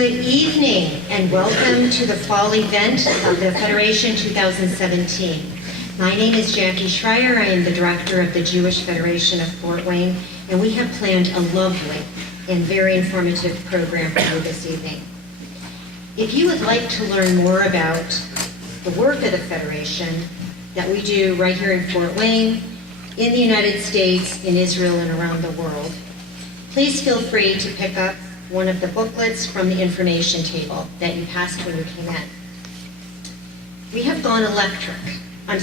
Good evening and welcome to the fall event of the Federation 2017. My name is Jackie Schreier. I am the director of the Jewish Federation of Fort Wayne, and we have planned a lovely and very informative program for you this evening. If you would like to learn more about the work of the Federation that we do right here in Fort Wayne, in the United States, in Israel, and around the world, please feel free to pick up one of the booklets from the information table that you passed when you came in. We have gone electronic. We did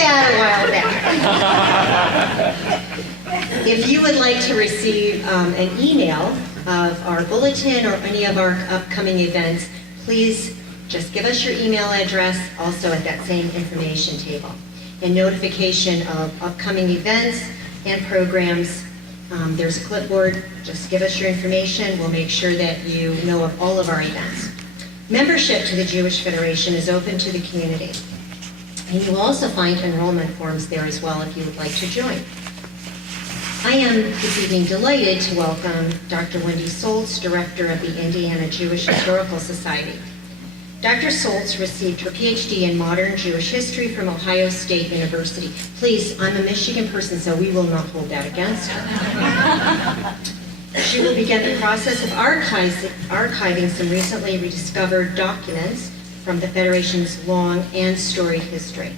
that a while back. If you would like to receive an email of our bulletin or any of our upcoming events, please just give us your email address also at that same information table. And notification of upcoming events and programs. There's a clipboard. Just give us your information. We'll make sure that you know of all of our events. Membership to the Jewish Federation is open to the community. And you will also find enrollment forms there as well if you would like to join. I am this evening delighted to welcome Dr. Wendy Soltz, Director of the Indiana Jewish Historical Society. Dr. Soltz received her PhD in Modern Jewish History from Ohio State University. Please, I'm a Michigan person, so we will not hold that against her. She will begin the process of archiving some recently rediscovered documents from the Federation's long and storied history.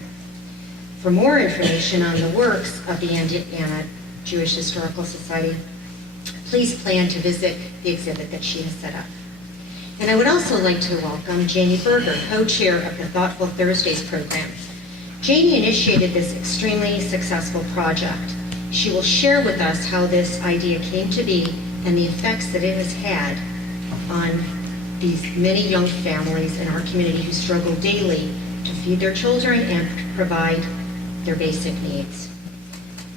For more information on the works of the Indiana Jewish Historical Society, please plan to visit the exhibit that she has set up. And I would also like to welcome Janie Berger, co-chair of the Thoughtful Thursdays program. Janie initiated this extremely successful project. She will share with us how this idea came to be and the effects that it has had on these many young families in our community who struggle daily to feed their children and provide their basic needs.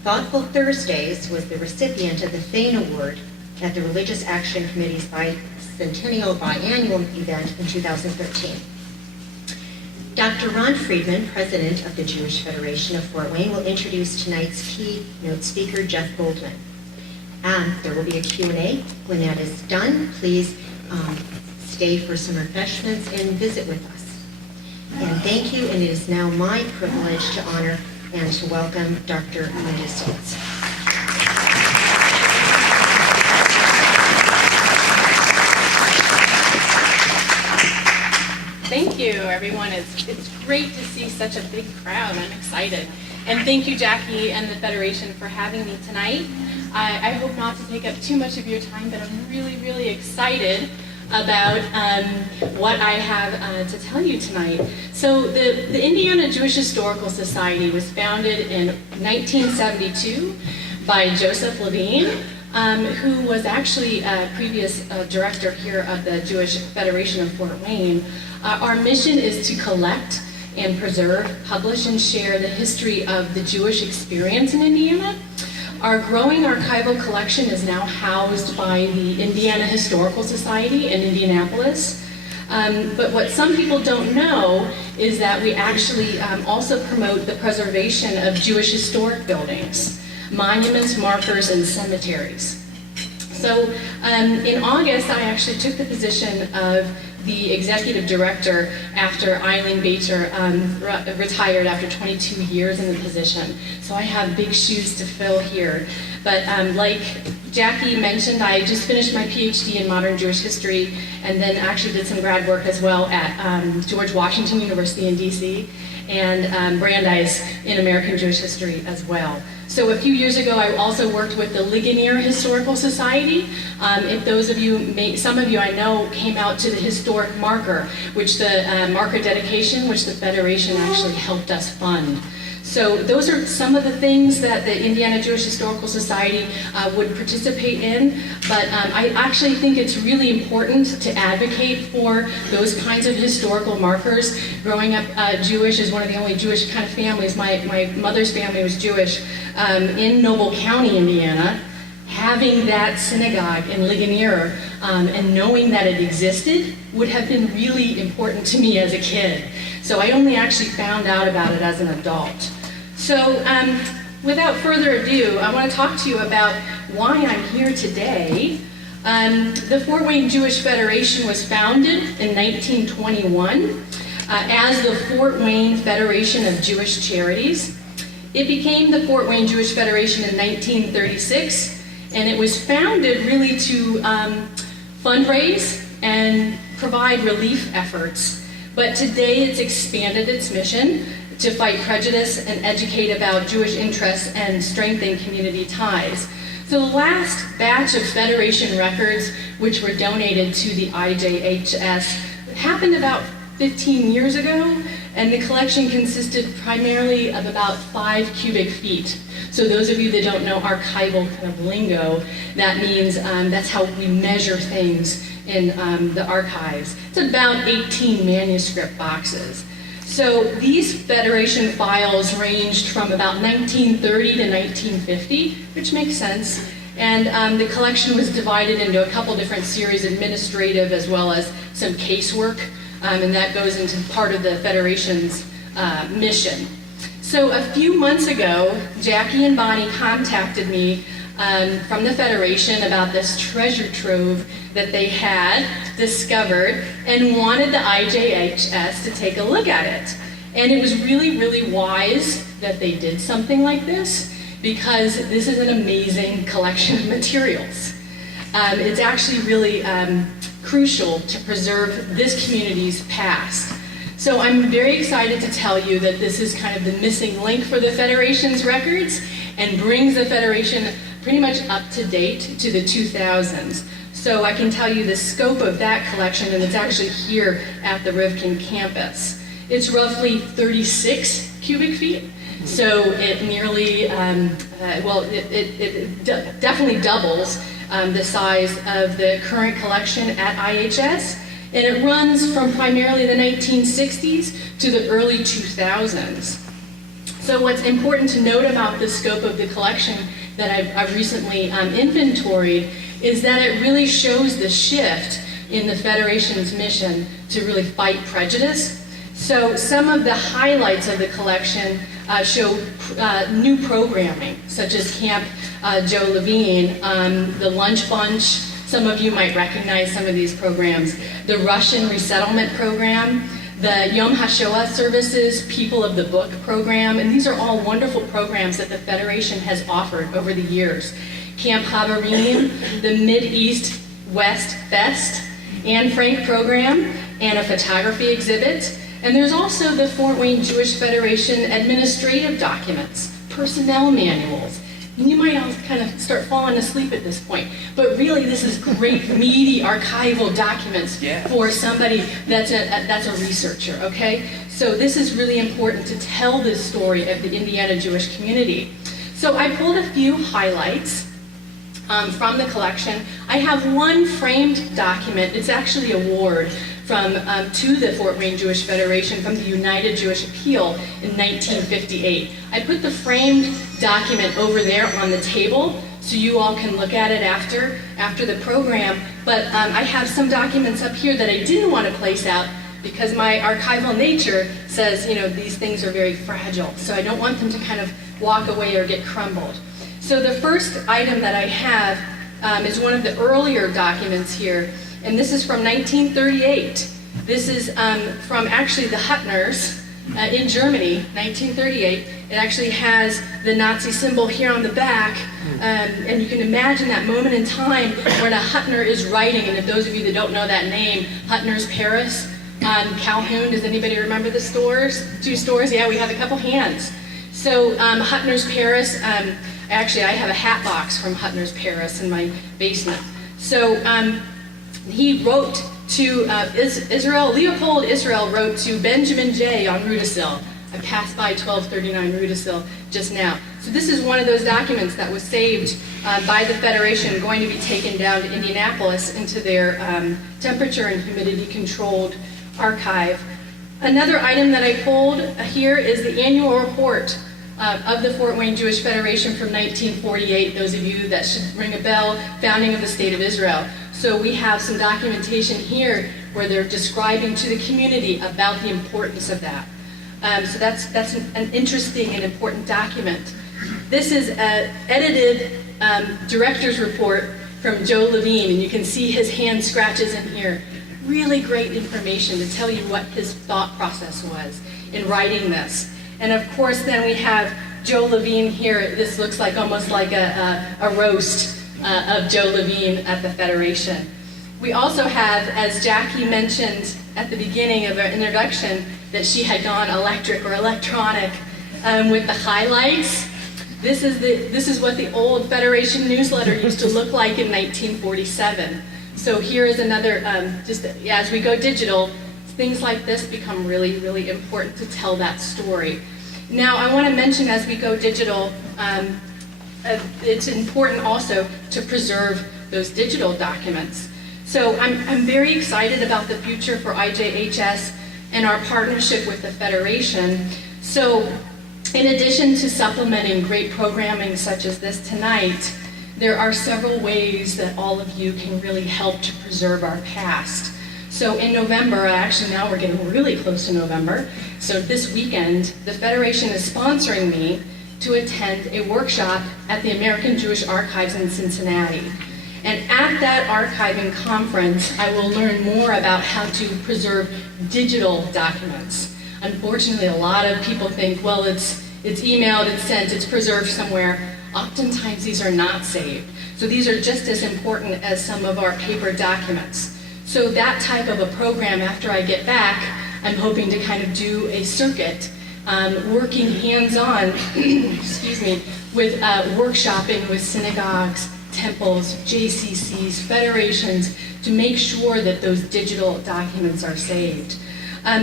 Thoughtful Thursdays was the recipient of the Fain Award at the Religious Action Committee's Bicentennial Biannual event in 2013. Dr. Ron Friedman, President of the Jewish Federation of Fort Wayne, will introduce tonight's keynote speaker, Scott Goldman. There will be a Q&A. When that is done, please stay for some refreshments and visit with us. And thank you, and it is now my privilege to honor and to welcome Dr. Wendy Soltz. Thank you, everyone. It's great to see such a big crowd. I'm excited. And thank you, Jackie and the Federation, for having me tonight. I hope not to take up too much of your time, but I'm really, really excited about what I have to tell you tonight. So the Indiana Jewish Historical Society was founded in 1972 by Joseph Levine, who was actually a previous director here of the Jewish Federation of Fort Wayne. Our mission is to collect and preserve, publish, and share the history of the Jewish experience in Indiana. Our growing archival collection is now housed by the Indiana Historical Society in Indianapolis. But what some people don't know is that we actually also promote the preservation of Jewish historic buildings, monuments, markers, and cemeteries. So in August, I actually took the position of the executive director after Eileen Bacher retired after 22 years in the position. So I have big shoes to fill here. But like Jackie mentioned, I just finished my PhD in Modern Jewish History and then actually did some grad work as well at George Washington University in DC and Brandeis in American Jewish History as well. So a few years ago, I also worked with the Ligonier Historical Society. If those of you, some of you I know, came out to the historic marker, which the marker dedication, which the Federation actually helped us fund. So those are some of the things that the Indiana Jewish Historical Society would participate in, but I actually think it's really important to advocate for those kinds of historical markers. Growing up Jewish as one of the only Jewish kind of families, my mother's family was Jewish, in Noble County, Indiana. Having that synagogue in Ligonier and knowing that it existed would have been really important to me as a kid. So I only actually found out about it as an adult. So without further ado, I want to talk to you about why I'm here today. The Fort Wayne Jewish Federation was founded in 1921 as the Fort Wayne Federation of Jewish Charities. It became the Fort Wayne Jewish Federation in 1936, and it was founded really to fundraise and provide relief efforts. But today it's expanded its mission to fight prejudice and educate about Jewish interests and strengthen community ties. So the last batch of Federation records, which were donated to the IJHS, happened about 15 years ago, and the collection consisted primarily of about 5 cubic feet. So those of you that don't know archival kind of lingo, that means that's how we measure things in the archives. It's about 18 manuscript boxes. So these Federation files ranged from about 1930 to 1950, which makes sense. And the collection was divided into a couple different series, administrative as well as some casework, and that goes into part of the Federation's mission. So a few months ago, Jackie and Bonnie contacted me from the Federation about this treasure trove that they had discovered and wanted the IJHS to take a look at it. And it was really, really wise that they did something like this, because this is an amazing collection of materials. It's actually really crucial to preserve this community's past. So I'm very excited to tell you that this is kind of the missing link for the Federation's records and brings the Federation pretty much up to date to the 2000s. So I can tell you the scope of that collection, and it's actually here at the Rivkin campus. It's roughly 36 cubic feet, so it nearly, it definitely doubles the size of the current collection at IHS, and it runs from primarily the 1960s to the early 2000s. So what's important to note about the scope of the collection that I've recently inventoried is that it really shows the shift in the Federation's mission to really fight prejudice. So some of the highlights of the collection show new programming, such as Camp Joe Levine, the Lunch Bunch. Some of you might recognize some of these programs. The Russian Resettlement Program, the Yom HaShoah Services, People of the Book program, and these are all wonderful programs that the Federation has offered over the years. Camp Habarim, the Mid-East West Fest, Anne Frank program, and a photography exhibit. And there's also the Fort Wayne Jewish Federation administrative documents, personnel manuals. And you might all kind of start falling asleep at this point, but really this is great, meaty archival documents for somebody that's a researcher, okay? So this is really important to tell this story of the Indiana Jewish community. So I pulled a few highlights from the collection. I have one framed document. It's actually a award from to the Fort Wayne Jewish Federation from the United Jewish Appeal in 1958. I put the framed document over there on the table so you all can look at it after the program, but I have some documents up here that I didn't want to place out because my archival nature says, you know, these things are very fragile, so I don't want them to kind of walk away or get crumbled. So the first item that I have is one of the earlier documents here, and this is from 1938. This is from actually the Huttners in Germany, 1938. It actually has the Nazi symbol here on the back, and you can imagine that moment in time when a Huttner is writing, and if those of you that don't know that name, Huttner's Paris, Calhoun, does anybody remember the stores? 2 stores? Yeah, we have a couple hands. So Huttner's Paris, actually I have a hat box from Huttner's Paris in my basement. So he wrote to Israel, Leopold Israel wrote to Benjamin J. on Rudisill. I passed by 1239 Rudisill just now. So this is one of those documents that was saved by the Federation, going to be taken down to Indianapolis into their temperature and humidity controlled archive. Another item that I pulled here is the annual report of the Fort Wayne Jewish Federation from 1948. Those of you that should ring a bell, founding of the State of Israel. So we have some documentation here where they're describing to the community about the importance of that. So that's an interesting and important document. This is an edited director's report from Joe Levine, and you can see his hand scratches in here. Really great information to tell you what his thought process was in writing this. And of course, then we have Joe Levine here. This looks like almost like a roast of Joe Levine at the Federation. We also have, as Jackie mentioned at the beginning of our introduction, that she had gone electric or electronic with the highlights. This is what the old Federation newsletter used to look like in 1947. So here is another, just as we go digital, things like this become really, really important to tell that story. Now, I want to mention as we go digital, it's important also to preserve those digital documents. So I'm very excited about the future for IJHS and our partnership with the Federation. So in addition to supplementing great programming such as this tonight, there are several ways that all of you can really help to preserve our past. So in November, actually now we're getting really close to November, so this weekend, the Federation is sponsoring me to attend a workshop at the American Jewish Archives in Cincinnati. And at that archiving conference, I will learn more about how to preserve digital documents. Unfortunately, a lot of people think, well, it's emailed, it's sent, it's preserved somewhere. Oftentimes, these are not saved. So these are just as important as some of our paper documents. So that type of a program, after I get back, I'm hoping to kind of do a circuit, working hands-on, excuse me, with workshopping with synagogues, temples, JCCs, federations, to make sure that those digital documents are saved.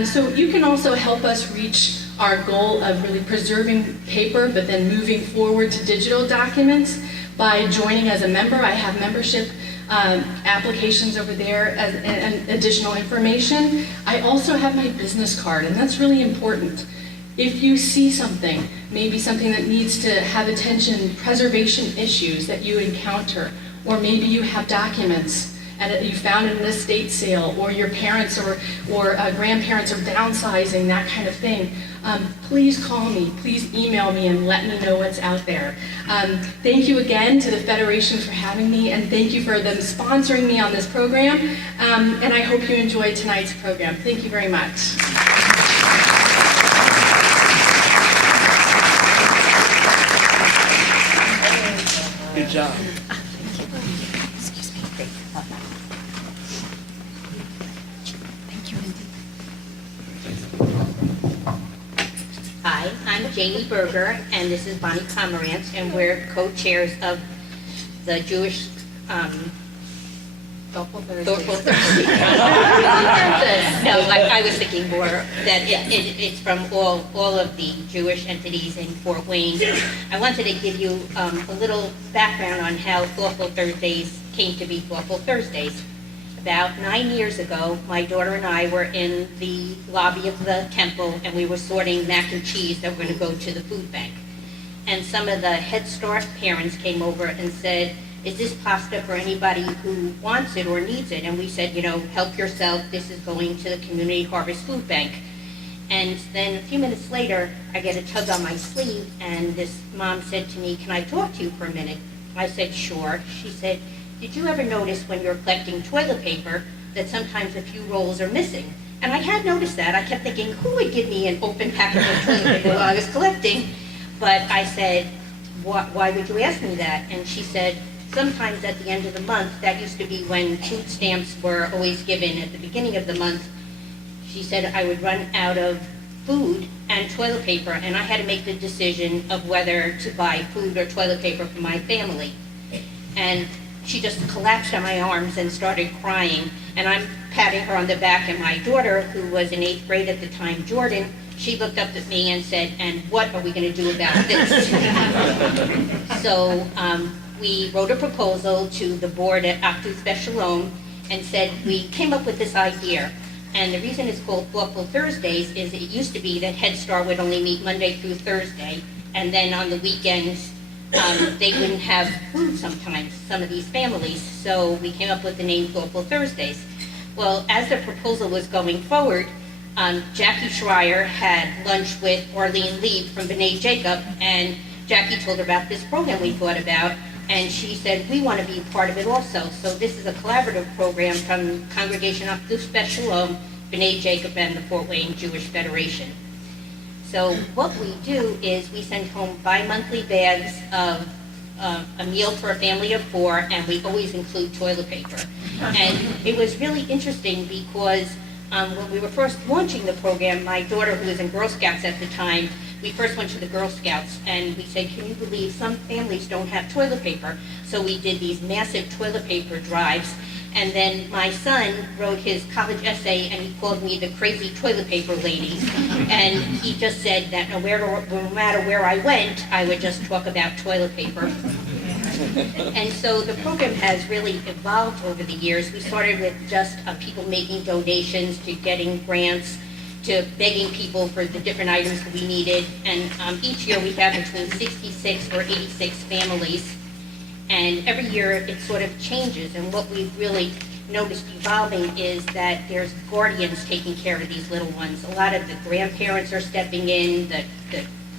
So you can also help us reach our goal of really preserving paper, but then moving forward to digital documents by joining as a member. I have membership applications over there and additional information. I also have my business card, and that's really important. If you see something, maybe something that needs to have attention, preservation issues that you encounter, or maybe you have documents you found in an estate sale, or your parents or grandparents are downsizing, that kind of thing, please call me, please email me and let me know what's out there. Thank you again to the Federation for having me, and thank you for them sponsoring me on this program, and I hope you enjoyed tonight's program. Thank you very much. Good job. Hi, I'm Jamie Berger, and this is Bonnie Pomerantz, and we're co-chairs of the Jewish Thoughtful Thursday. No, I was thinking more that it's from all of the Jewish entities in Fort Wayne. I wanted to give you a little background on how Thoughtful Thursdays came to be Thoughtful Thursdays. About 9 years ago, my daughter and I were in the lobby of the temple, and we were sorting mac and cheese that were going to go to the food bank. And some of the Head Start parents came over and said, is this pasta for anybody who wants it or needs it? And we said, you know, help yourself. This is going to the Community Harvest Food Bank. And then a few minutes later, I get a tug on my sleeve, and this mom said to me, can I talk to you for a minute? I said, sure. She said, did you ever notice when you're collecting toilet paper that sometimes a few rolls are missing? And I had noticed that. I kept thinking, who would give me an open package of toilet paper while I was collecting? But I said, why would you ask me that? And she said, sometimes at the end of the month, that used to be when food stamps were always given at the beginning of the month. She said I would run out of food and toilet paper, and I had to make the decision of whether to buy food or toilet paper for my family. And she just collapsed on my arms and started crying, and I'm patting her on the back, and my daughter, who was in 8th grade at the time, Jordan, she looked up at me and said, and what are we going to do about this? So we wrote a proposal to the board at Actus Shalom and said we came up with this idea. And the reason it's called Thoughtful Thursdays is it used to be that Head Start would only meet Monday through Thursday, and then on the weekends they wouldn't have food sometimes, some of these families. So we came up with the name Thoughtful Thursdays. Well, as the proposal was going forward, Jackie Schreier had lunch with Orlean Lieb from B'nai Jacob, and Jackie told her about this program we thought about, and she said, we want to be part of it also. So this is a collaborative program from Congregation Achdut Shalom, B'nai Jacob, and the Fort Wayne Jewish Federation. So what we do is we send home bi-monthly bags of a meal for a family of 4, and we always include toilet paper. And it was really interesting because when we were first launching the program, my daughter, who was in Girl Scouts at the time, we first went to the Girl Scouts and we said, can you believe some families don't have toilet paper? So we did these massive toilet paper drives. And then my son wrote his college essay and he called me the crazy toilet paper lady. And he just said that no matter where I went, I would just talk about toilet paper. And so the program has really evolved over the years. We started with just people making donations to getting grants to begging people for the different items that we needed. And each year we have between 66 or 86 families. And every year it sort of changes. And what we've really noticed evolving is that there's guardians taking care of these little ones. A lot of the grandparents are stepping in,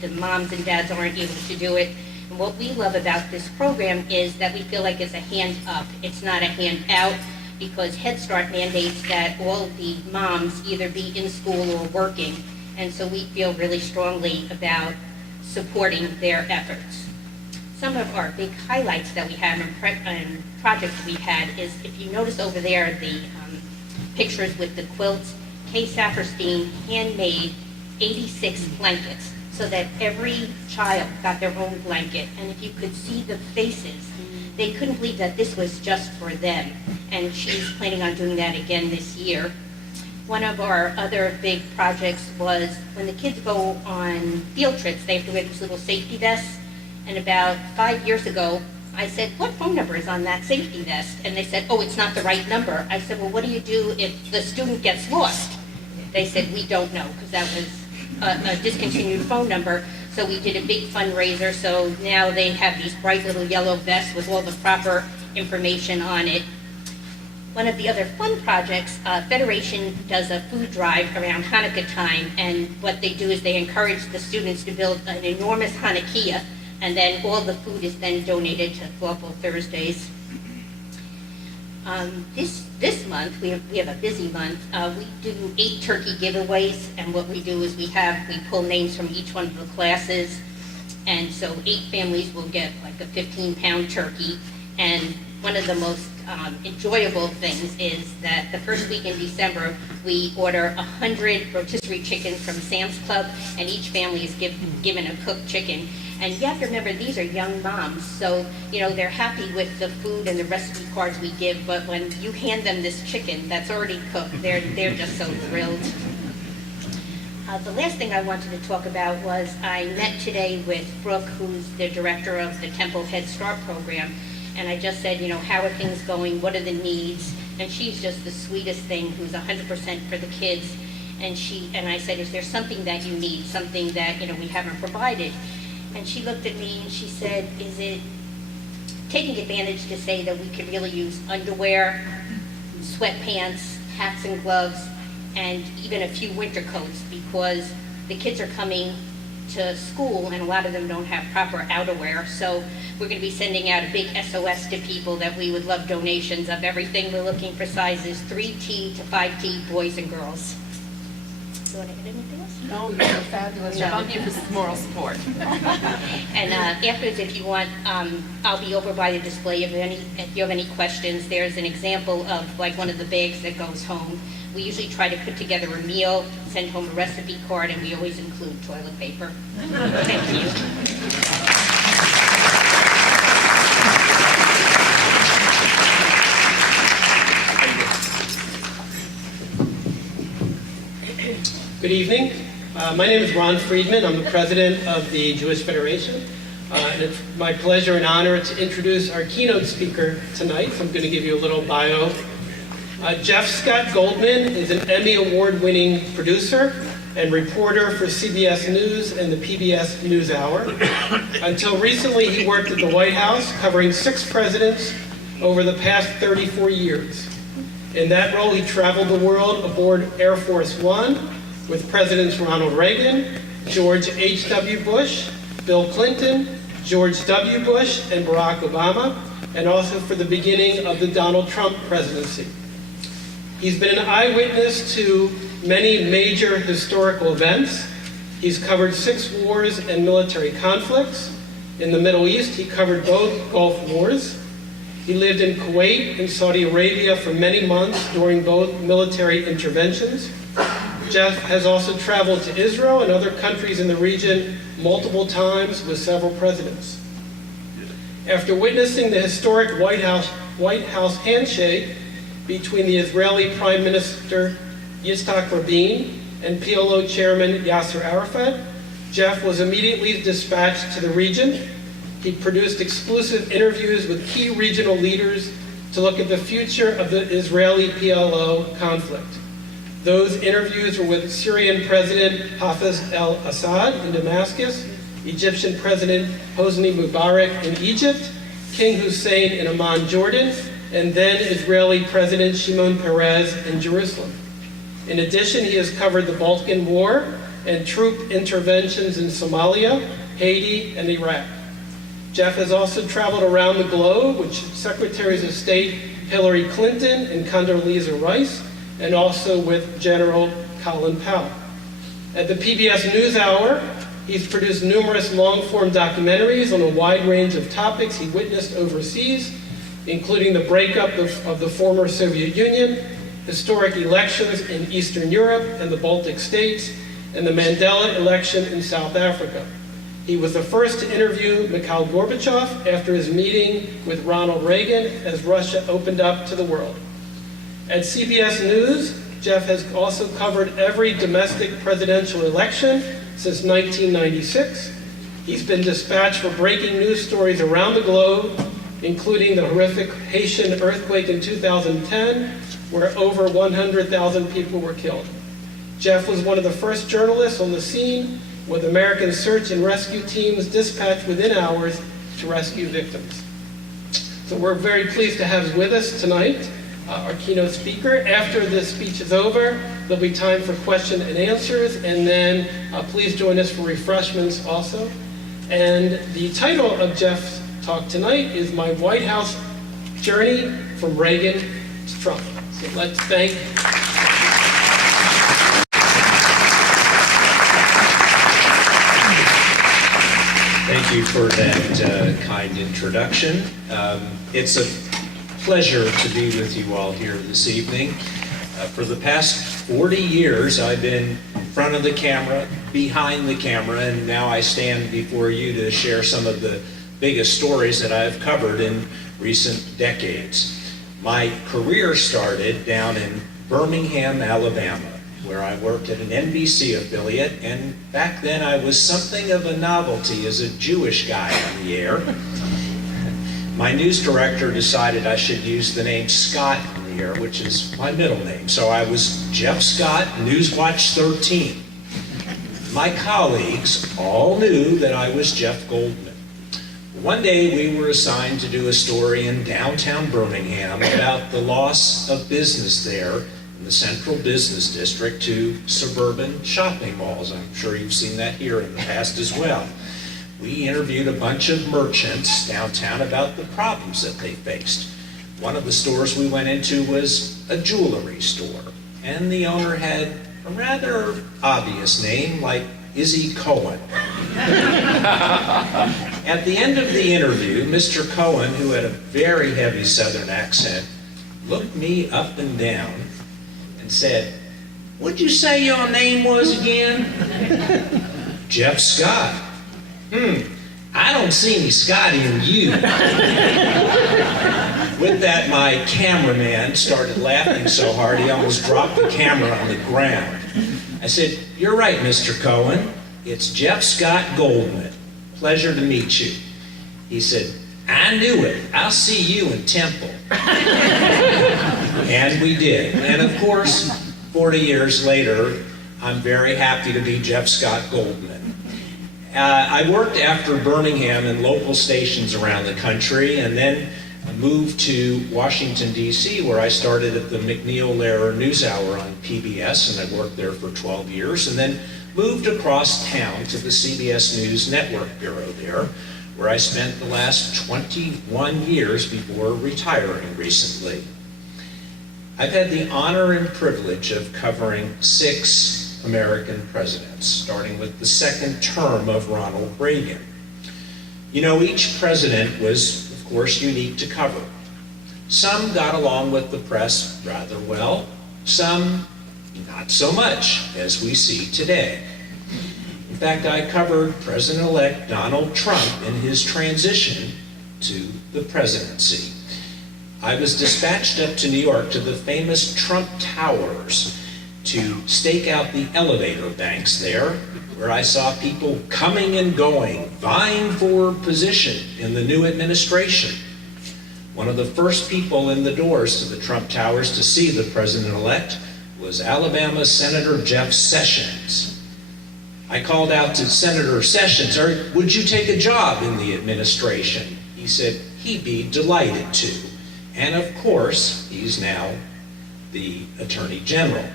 the moms and dads aren't able to do it. And what we love about this program is that we feel like it's a hand up. It's not a hand out, because Head Start mandates that all the moms either be in school or working. And so we feel really strongly about supporting their efforts. Some of our big highlights that we have and projects we've had is, if you notice over there, the pictures with the quilts, Kay Saperstein handmade 86 blankets so that every child got their own blanket. And if you could see the faces, they couldn't believe that this was just for them. And she's planning on doing that again this year. One of our other big projects was when the kids go on field trips, they have to wear these little safety vests. And about 5 years ago, I said, what phone number is on that safety vest? And they said, oh, it's not the right number. I said, well, what do you do if the student gets lost? They said, we don't know, because that was a discontinued phone number. So we did a big fundraiser, so now they have these bright little yellow vests with all the proper information on it. One of the other fun projects, Federation does a food drive around Hanukkah time, and what they do is they encourage the students to build an enormous Hanukkah, and then all the food is then donated to Thoughtful Thursdays. This month, we have a busy month. We do 8 turkey giveaways, and what we do is we pull names from each one of the classes, and so 8 families will get like a 15-pound turkey. And one of the most enjoyable things is that the first week in December, we order 100 rotisserie chickens from Sam's Club, and each family is given a cooked chicken. And you have to remember, these are young moms, so they're happy with the food and the recipe cards we give, but when you hand them this chicken that's already cooked, they're just so thrilled. The last thing I wanted to talk about was I met today with Brooke, who's the director of the Temple Head Start program, and I just said, how are things going, what are the needs? And she's just the sweetest thing, who's 100% for the kids. And I said, is there something that you need, something that we haven't provided? And she looked at me and she said, is it taking advantage to say that we could really use underwear, sweatpants, hats and gloves, and even a few winter coats, because the kids are coming to school and a lot of them don't have proper outerwear. So we're going to be sending out a big SOS to people that we would love donations of everything. We're looking for sizes 3T to 5T, boys and girls. Do you want to add anything else? No, you're a fabulous job. I'll give you moral support. And afterwards, if you want, I'll be over by the display. If you have any questions, there's an example of like one of the bags that goes home. We usually try to put together a meal, send home a recipe card, and we always include toilet paper. Thank you. Good evening. My name is Ron Friedman. I'm the president of the Jewish Federation. And it's my pleasure and honor to introduce our keynote speaker tonight. So I'm going to give you a little bio. Jeff Scott Goldman is an Emmy Award-winning producer and reporter for CBS News and the PBS News Hour. Until recently, he worked at the White House, covering 6 presidents over the past 34 years. In that role, he traveled the world aboard Air Force One with Presidents Ronald Reagan, George H.W. Bush, Bill Clinton, George W. Bush, and Barack Obama, and also for the beginning of the Donald Trump presidency. He's been an eyewitness to many major historical events. He's covered 6 wars and military conflicts. In the Middle East, he covered both Gulf Wars. He lived in Kuwait and Saudi Arabia for many months during both military interventions. Jeff has also traveled to Israel and other countries in the region multiple times with several presidents. After witnessing the historic White House handshake between the Israeli Prime Minister Yitzhak Rabin and PLO Chairman Yasser Arafat, Jeff was immediately dispatched to the region. He produced exclusive interviews with key regional leaders to look at the future of the Israeli-PLO conflict. Those interviews were with Syrian President Hafez al-Assad in Damascus, Egyptian President Hosni Mubarak in Egypt, King Hussein in Amman, Jordan, and then Israeli President Shimon Peres in Jerusalem. In addition, he has covered the Balkan War and troop interventions in Somalia, Haiti, and Iraq. Jeff has also traveled around the globe with Secretaries of State Hillary Clinton and Condoleezza Rice, and also with General Colin Powell. At the PBS News Hour, he's produced numerous long-form documentaries on a wide range of topics he witnessed overseas, including the breakup of the former Soviet Union, historic elections in Eastern Europe and the Baltic states, and the Mandela election in South Africa. He was the first to interview Mikhail Gorbachev after his meeting with Ronald Reagan as Russia opened up to the world. At CBS News, Jeff has also covered every domestic presidential election since 1996. He's been dispatched for breaking news stories around the globe, including the horrific Haitian earthquake in 2010, where over 100,000 people were killed. Jeff was one of the first journalists on the scene, with American search and rescue teams dispatched within hours to rescue victims. So we're very pleased to have with us tonight our keynote speaker. After this speech is over, there'll be time for question and answers, and then please join us for refreshments also. And the title of Jeff's talk tonight is My White House Journey from Reagan to Trump. So let's thank Thank you for that kind introduction. It's a pleasure to be with you all here this evening. For the past 40 years, I've been in front of the camera, behind the camera, and now I stand before you to share some of the biggest stories that I've covered in recent decades. My career started down in Birmingham, Alabama, where I worked at an NBC affiliate, and back then I was something of a novelty as a Jewish guy on the air. My news director decided I should use the name Scott on the air, which is my middle name. So I was Jeff Scott, Newswatch 13. My colleagues all knew that I was Jeff Goldman. One day we were assigned to do a story in downtown Birmingham about the loss of business there in the central business district to suburban shopping malls. I'm sure you've seen that here in the past as well. We interviewed a bunch of merchants downtown about the problems that they faced. One of the stores we went into was a jewelry store, and the owner had a rather obvious name like Izzy Cohen. At the end of the interview, Mr. Cohen, who had a very heavy Southern accent, looked me up and down and said, "What'd you say your name was again?" "Jeff Scott." I don't see any Scotty in you." With that, my cameraman started laughing so hard he almost dropped the camera on the ground. I said, "You're right, Mr. Cohen. It's Jeff Scott Goldman. Pleasure to meet you." He said, "I knew it. I'll see you in Temple." And we did. And of course, 40 years later, I'm very happy to be Jeff Scott Goldman. I worked after Birmingham in local stations around the country, and then moved to Washington, D.C., where I started at the McNeil-Lehrer News Hour on PBS, and I worked there for 12 years, and then moved across town to the CBS News Network Bureau there, where I spent the last 21 years before retiring recently. I've had the honor and privilege of covering 6 American presidents, starting with the second term of Ronald Reagan. You know, each president was, of course, unique to cover. Some got along with the press rather well, some not so much, as we see today. In fact, I covered President-elect Donald Trump in his transition to the presidency. I was dispatched up to New York to the famous Trump Towers to stake out the elevator banks there, where I saw people coming and going, vying for position in the new administration. One of the first people in the doors to the Trump Towers to see the president-elect was Alabama Senator Jeff Sessions. I called out to Senator Sessions, would you take a job in the administration? He said he'd be delighted to. And of course, he's now the Attorney General.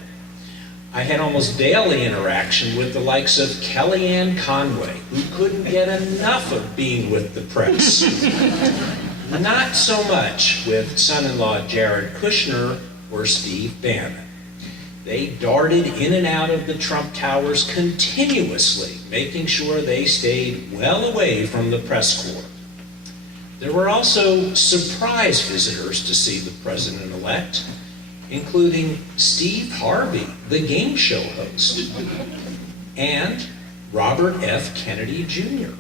I had almost daily interaction with the likes of Kellyanne Conway, who couldn't get enough of being with the press. Not so much with son-in-law Jared Kushner or Steve Bannon. They darted in and out of the Trump Towers continuously, making sure they stayed well away from the press corps. There were also surprise visitors to see the president-elect, including Steve Harvey, the game show host, and Robert F. Kennedy Jr.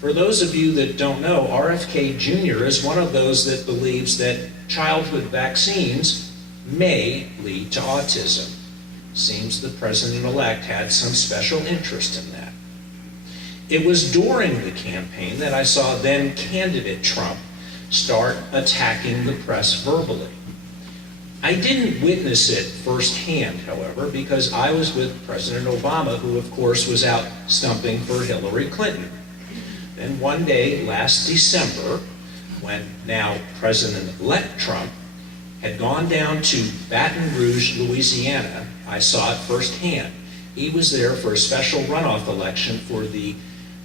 For those of you that don't know, RFK Jr. is one of those that believes that childhood vaccines may lead to autism. Seems the president-elect had some special interest in that. It was during the campaign that I saw then candidate Trump start attacking the press verbally. I didn't witness it firsthand, however, because I was with President Obama, who of course was out stumping for Hillary Clinton. Then one day last December, when now President-elect Trump had gone down to Baton Rouge, Louisiana, I saw it firsthand. He was there for a special runoff election for the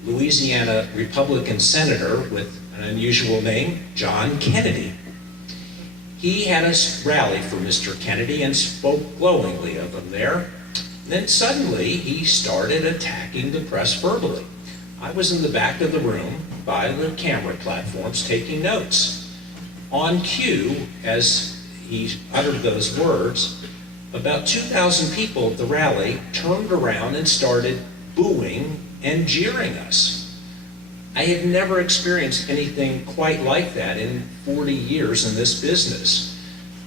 Louisiana Republican senator with an unusual name, John Kennedy. He had a rally for Mr. Kennedy and spoke glowingly of him there. Then suddenly he started attacking the press verbally. I was in the back of the room by the camera platforms taking notes. On cue, as he uttered those words, about 2,000 people at the rally turned around and started booing and jeering us. I had never experienced anything quite like that in 40 years in this business.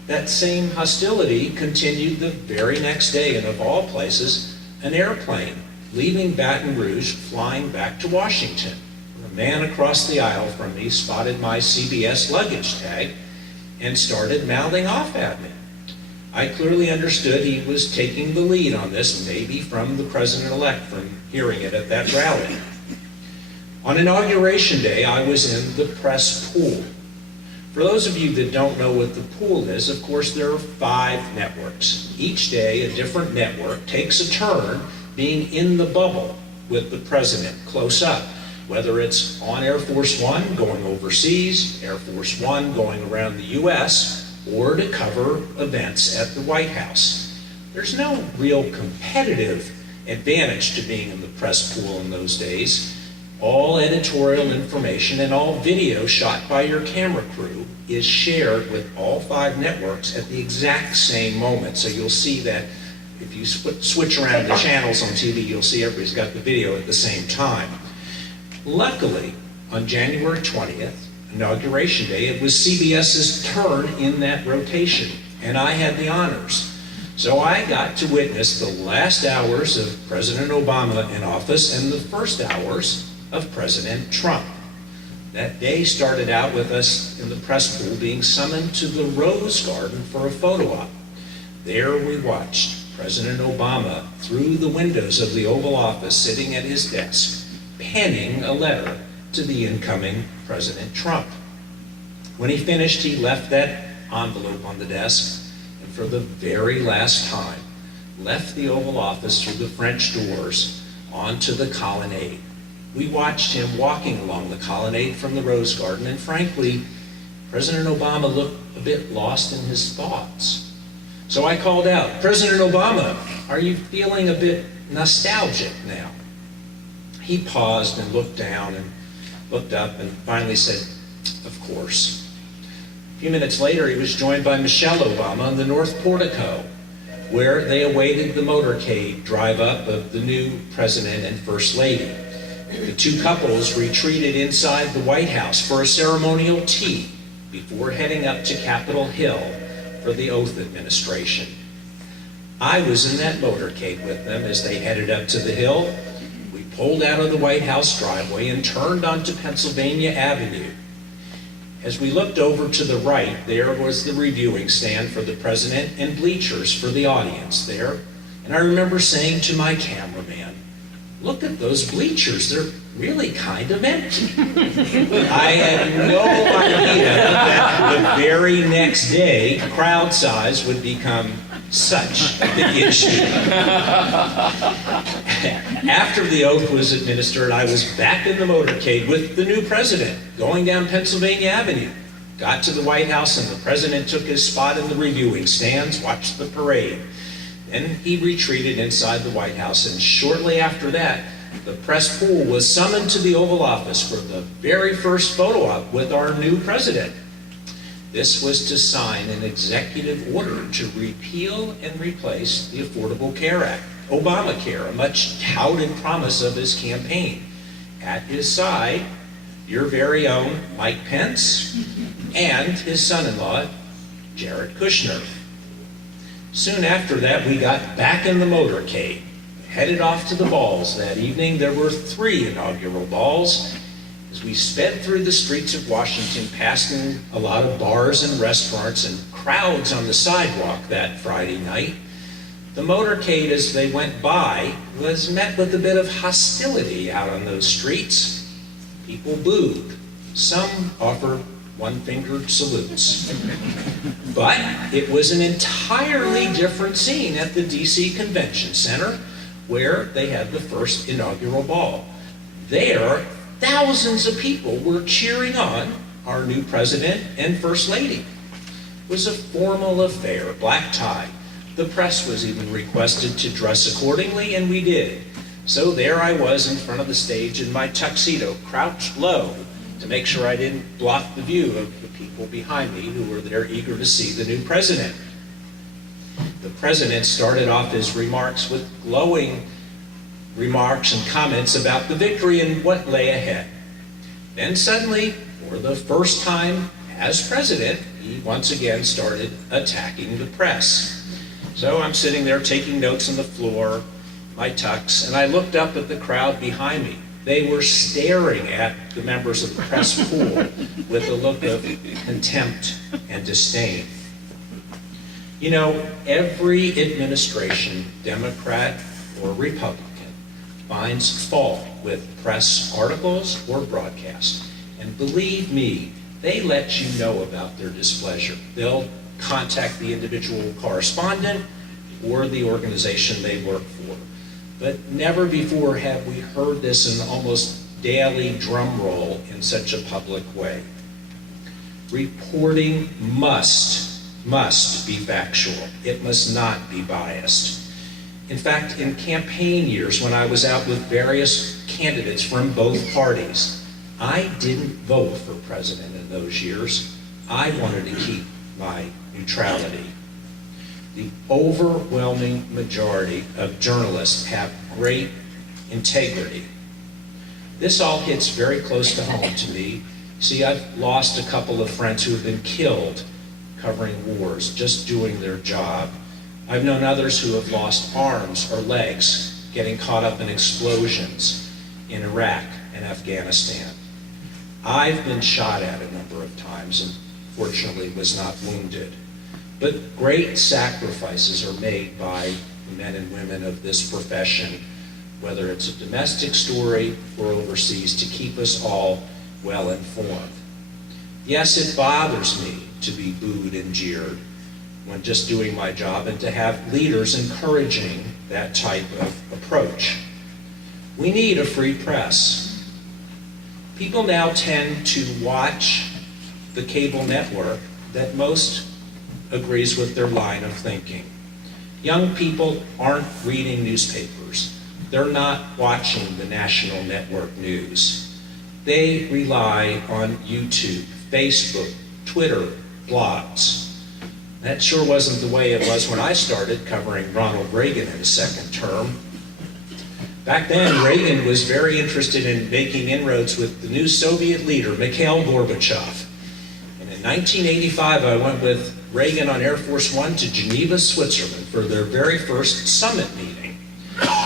That same hostility continued the very next day, and of all places, an airplane leaving Baton Rouge, flying back to Washington. A man across the aisle from me spotted my CBS luggage tag and started mouthing off at me. I clearly understood he was taking the lead on this, maybe from the president-elect, from hearing it at that rally. On Inauguration Day, I was in the press pool. For those of you that don't know what the pool is, of course there are 5 networks. Each day, a different network takes a turn being in the bubble with the president close up, whether it's on Air Force One going overseas, Air Force One going around the U.S., or to cover events at the White House. There's no real competitive advantage to being in the press pool in those days. All editorial information and all video shot by your camera crew is shared with all 5 networks at the exact same moment. So you'll see that if you switch around the channels on TV, you'll see everybody's got the video at the same time. Luckily, on January 20th, Inauguration Day, it was CBS's turn in that rotation, and I had the honors. So I got to witness the last hours of President Obama in office and the first hours of President Trump. That day started out with us in the press pool being summoned to the Rose Garden for a photo op. There we watched President Obama through the windows of the Oval Office sitting at his desk, penning a letter to the incoming President Trump. When he finished, he left that envelope on the desk, and for the very last time, left the Oval Office through the French doors onto the colonnade. We watched him walking along the colonnade from the Rose Garden, and frankly, President Obama looked a bit lost in his thoughts. So I called out, "President Obama, are you feeling a bit nostalgic now?" He paused and looked down and looked up and finally said, "Of course." A few minutes later, he was joined by Michelle Obama on the North Portico, where they awaited the motorcade drive-up of the new President and First Lady. The two couples retreated inside the White House for a ceremonial tea before heading up to Capitol Hill for the oath administration. I was in that motorcade with them as they headed up to the Hill. We pulled out of the White House driveway and turned onto Pennsylvania Avenue. As we looked over to the right, there was the reviewing stand for the president and bleachers for the audience there. And I remember saying to my cameraman, "Look at those bleachers, they're really kind of empty." I had no idea that the very next day, crowd size would become such a big issue. After the oath was administered, I was back in the motorcade with the new president, going down Pennsylvania Avenue. Got to the White House and the president took his spot in the reviewing stands, watched the parade. Then he retreated inside the White House, and shortly after that, the press pool was summoned to the Oval Office for the very first photo op with our new president. This was to sign an executive order to repeal and replace the Affordable Care Act, Obamacare, a much touted promise of his campaign. At his side, your very own Mike Pence and his son-in-law, Jared Kushner. Soon after that, we got back in the motorcade, headed off to the balls that evening. There were 3 inaugural balls. As we sped through the streets of Washington, passing a lot of bars and restaurants and crowds on the sidewalk that Friday night, the motorcade, as they went by, was met with a bit of hostility out on those streets. People booed. Some offered one-fingered salutes. But it was an entirely different scene at the D.C. Convention Center, where they had the first inaugural ball. There, thousands of people were cheering on our new president and first lady. It was a formal affair, black tie. The press was even requested to dress accordingly, and we did. So there I was in front of the stage in my tuxedo, crouched low to make sure I didn't block the view of the people behind me who were there eager to see the new president. The president started off his remarks with glowing remarks and comments about the victory and what lay ahead. Then suddenly, for the first time as president, he once again started attacking the press. So I'm sitting there taking notes on the floor, my tux, and I looked up at the crowd behind me. They were staring at the members of the press pool with a look of contempt and disdain. You know, every administration, Democrat or Republican, finds fault with press articles or broadcasts. And believe me, they let you know about their displeasure. They'll contact the individual correspondent or the organization they work for. But never before have we heard this in almost daily drum roll in such a public way. Reporting must be factual. It must not be biased. In fact, in campaign years, when I was out with various candidates from both parties, I didn't vote for president in those years. I wanted to keep my neutrality. The overwhelming majority of journalists have great integrity. This all hits very close to home to me. See, I've lost a couple of friends who have been killed covering wars, just doing their job. I've known others who have lost arms or legs getting caught up in explosions in Iraq and Afghanistan. I've been shot at a number of times and fortunately was not wounded. But great sacrifices are made by the men and women of this profession, whether it's a domestic story or overseas, to keep us all well informed. Yes, it bothers me to be booed and jeered, when just doing my job, and to have leaders encouraging that type of approach. We need a free press. People now tend to watch the cable network that most agrees with their line of thinking. Young people aren't reading newspapers. They're not watching the national network news. They rely on YouTube, Facebook, Twitter, blogs. That sure wasn't the way it was when I started covering Ronald Reagan in his second term. Back then, Reagan was very interested in making inroads with the new Soviet leader, Mikhail Gorbachev. And in 1985, I went with Reagan on Air Force One to Geneva, Switzerland for their very first summit meeting.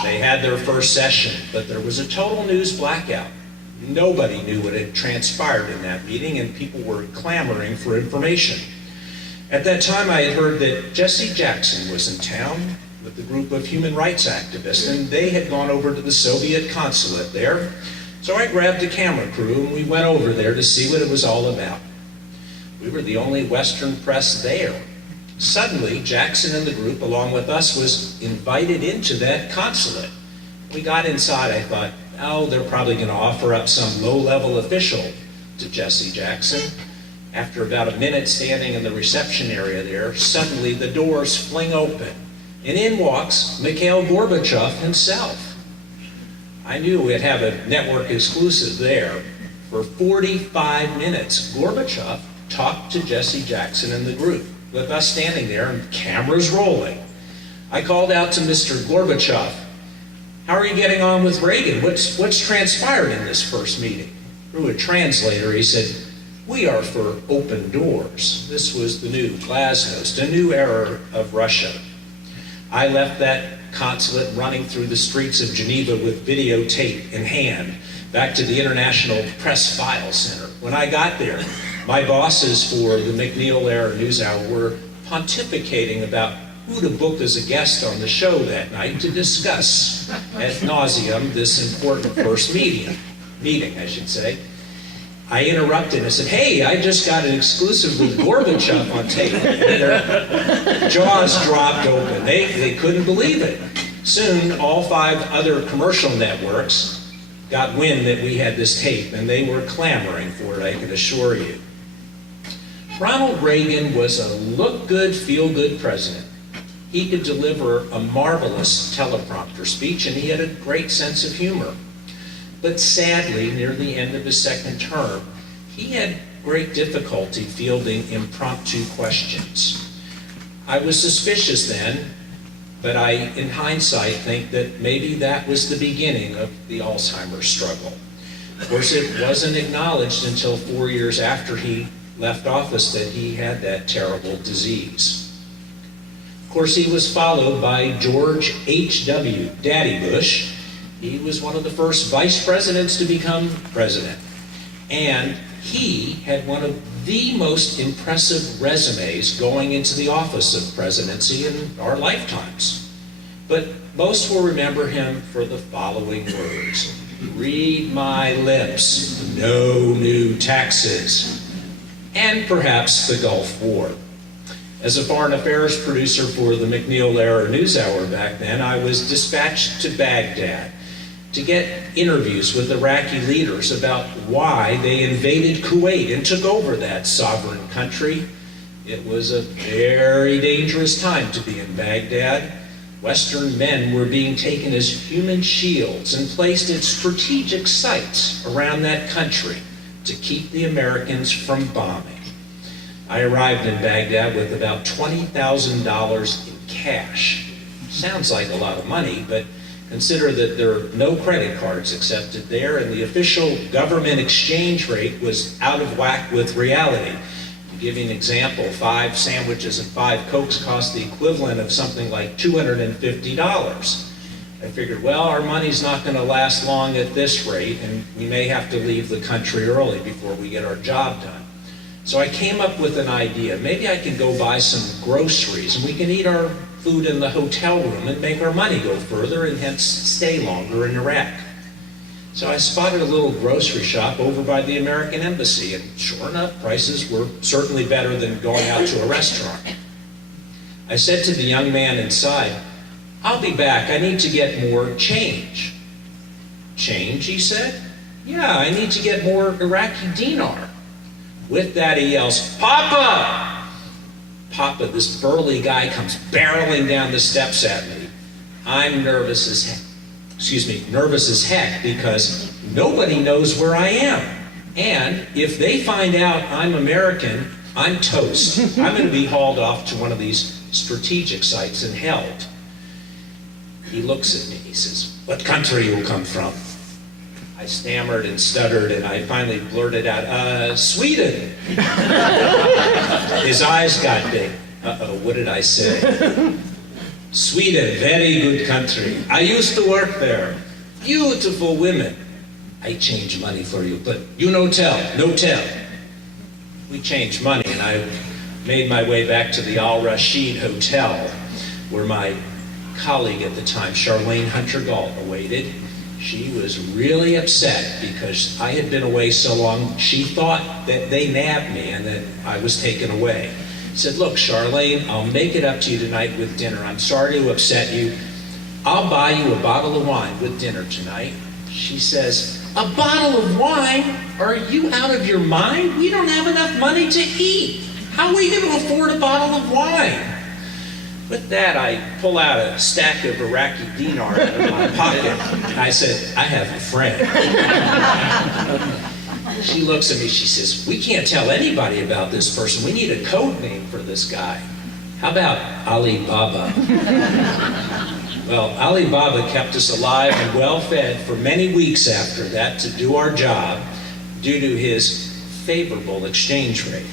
They had their first session, but there was a total news blackout. Nobody knew what had transpired in that meeting, and people were clamoring for information. At that time, I had heard that Jesse Jackson was in town with a group of human rights activists, and they had gone over to the Soviet consulate there. So I grabbed a camera crew, and we went over there to see what it was all about. We were the only Western press there. Suddenly, Jackson and the group, along with us, was invited into that consulate. We got inside, I thought, oh, they're probably going to offer up some low-level official to Jesse Jackson. After about a minute standing in the reception area there, suddenly the doors fling open, and in walks Mikhail Gorbachev himself. I knew we'd have a network exclusive there. For 45 minutes, Gorbachev talked to Jesse Jackson and the group, with us standing there and cameras rolling. I called out to Mr. Gorbachev, how are you getting on with Reagan? What's transpired in this first meeting? Through a translator, he said, we are for open doors. This was the new glasnost, a new era of Russia. I left that consulate running through the streets of Geneva with videotape in hand, back to the International Press File Center. When I got there, my bosses for the McNeil-era News Hour were pontificating about who to book as a guest on the show that night to discuss ad nauseum this important first meeting, I should say. I interrupted and said, hey, I just got an exclusive with Gorbachev on tape. And their jaws dropped open. They couldn't believe it. Soon, all 5 other commercial networks got wind that we had this tape, and they were clamoring for it, I can assure you. Ronald Reagan was a look-good, feel-good president. He could deliver a marvelous teleprompter speech, and he had a great sense of humor. But sadly, near the end of his second term, he had great difficulty fielding impromptu questions. I was suspicious then, but I, in hindsight, think that maybe that was the beginning of the Alzheimer's struggle. Of course, it wasn't acknowledged until 4 years after he left office that he had that terrible disease. Of course, he was followed by George H.W. Daddy Bush. He was one of the first vice presidents to become president. And he had one of the most impressive resumes going into the office of presidency in our lifetimes. But most will remember him for the following words. Read my lips, no new taxes. And perhaps the Gulf War. As a foreign affairs producer for the McNeil-era News Hour back then, I was dispatched to Baghdad to get interviews with Iraqi leaders about why they invaded Kuwait and took over that sovereign country. It was a very dangerous time to be in Baghdad. Western men were being taken as human shields and placed at strategic sites around that country to keep the Americans from bombing. I arrived in Baghdad with about $20,000 in cash. Sounds like a lot of money, but consider that there are no credit cards accepted there, and the official government exchange rate was out of whack with reality. To give you an example, 5 sandwiches and 5 Cokes cost the equivalent of something like $250. I figured, well, our money's not going to last long at this rate, and we may have to leave the country early before we get our job done. So I came up with an idea. Maybe I can go buy some groceries, and we can eat our food in the hotel room and make our money go further and hence stay longer in Iraq. So I spotted a little grocery shop over by the American Embassy, and sure enough, prices were certainly better than going out to a restaurant. I said to the young man inside, "I'll be back. I need to get more change." "Change?" he said. "Yeah, I need to get more Iraqi dinar." With that, he yells, "Papa!" Papa, this burly guy, comes barreling down the steps at me. I'm nervous as heck because nobody knows where I am. And if they find out I'm American, I'm toast. I'm going to be hauled off to one of these strategic sites and held. He looks at me. He says, "What country you come from?" I stammered and stuttered, and I finally blurted out, "Sweden." His eyes got big. Uh-oh, what did I say? "Sweden, very good country. I used to work there. Beautiful women. I change money for you, but you no tell. We changed money, and I made my way back to the Al Rashid Hotel, where my colleague at the time, Charlene Hunter-Galt, awaited. She was really upset because I had been away so long. She thought that they nabbed me and that I was taken away. I said, "Look, Charlene, I'll make it up to you tonight with dinner. I'm sorry to upset you. I'll buy you a bottle of wine with dinner tonight." She says, "A bottle of wine? Are you out of your mind? We don't have enough money to eat. How are we going to afford a bottle of wine?" With that, I pull out a stack of Iraqi dinar out of my pocket. I said, "I have a friend." She looks at me, she says, "We can't tell anybody about this person. We need a code name for this guy. How about Ali Baba?" Well, Ali Baba kept us alive and well fed for many weeks after that to do our job due to his favorable exchange rate.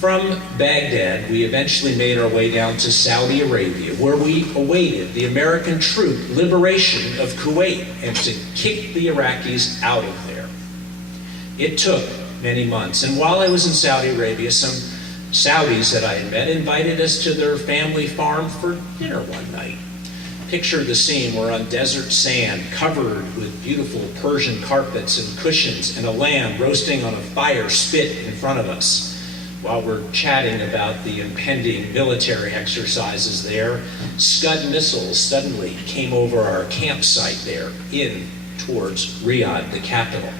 From Baghdad, we eventually made our way down to Saudi Arabia, where we awaited the American troop liberation of Kuwait and to kick the Iraqis out of there. It took many months, and while I was in Saudi Arabia, some Saudis that I had met invited us to their family farm for dinner one night. Picture the scene. We're on desert sand, covered with beautiful Persian carpets and cushions, and a lamb roasting on a fire spit in front of us. While we're chatting about the impending military exercises there, Scud missiles suddenly came over our campsite there, in towards Riyadh, the capital.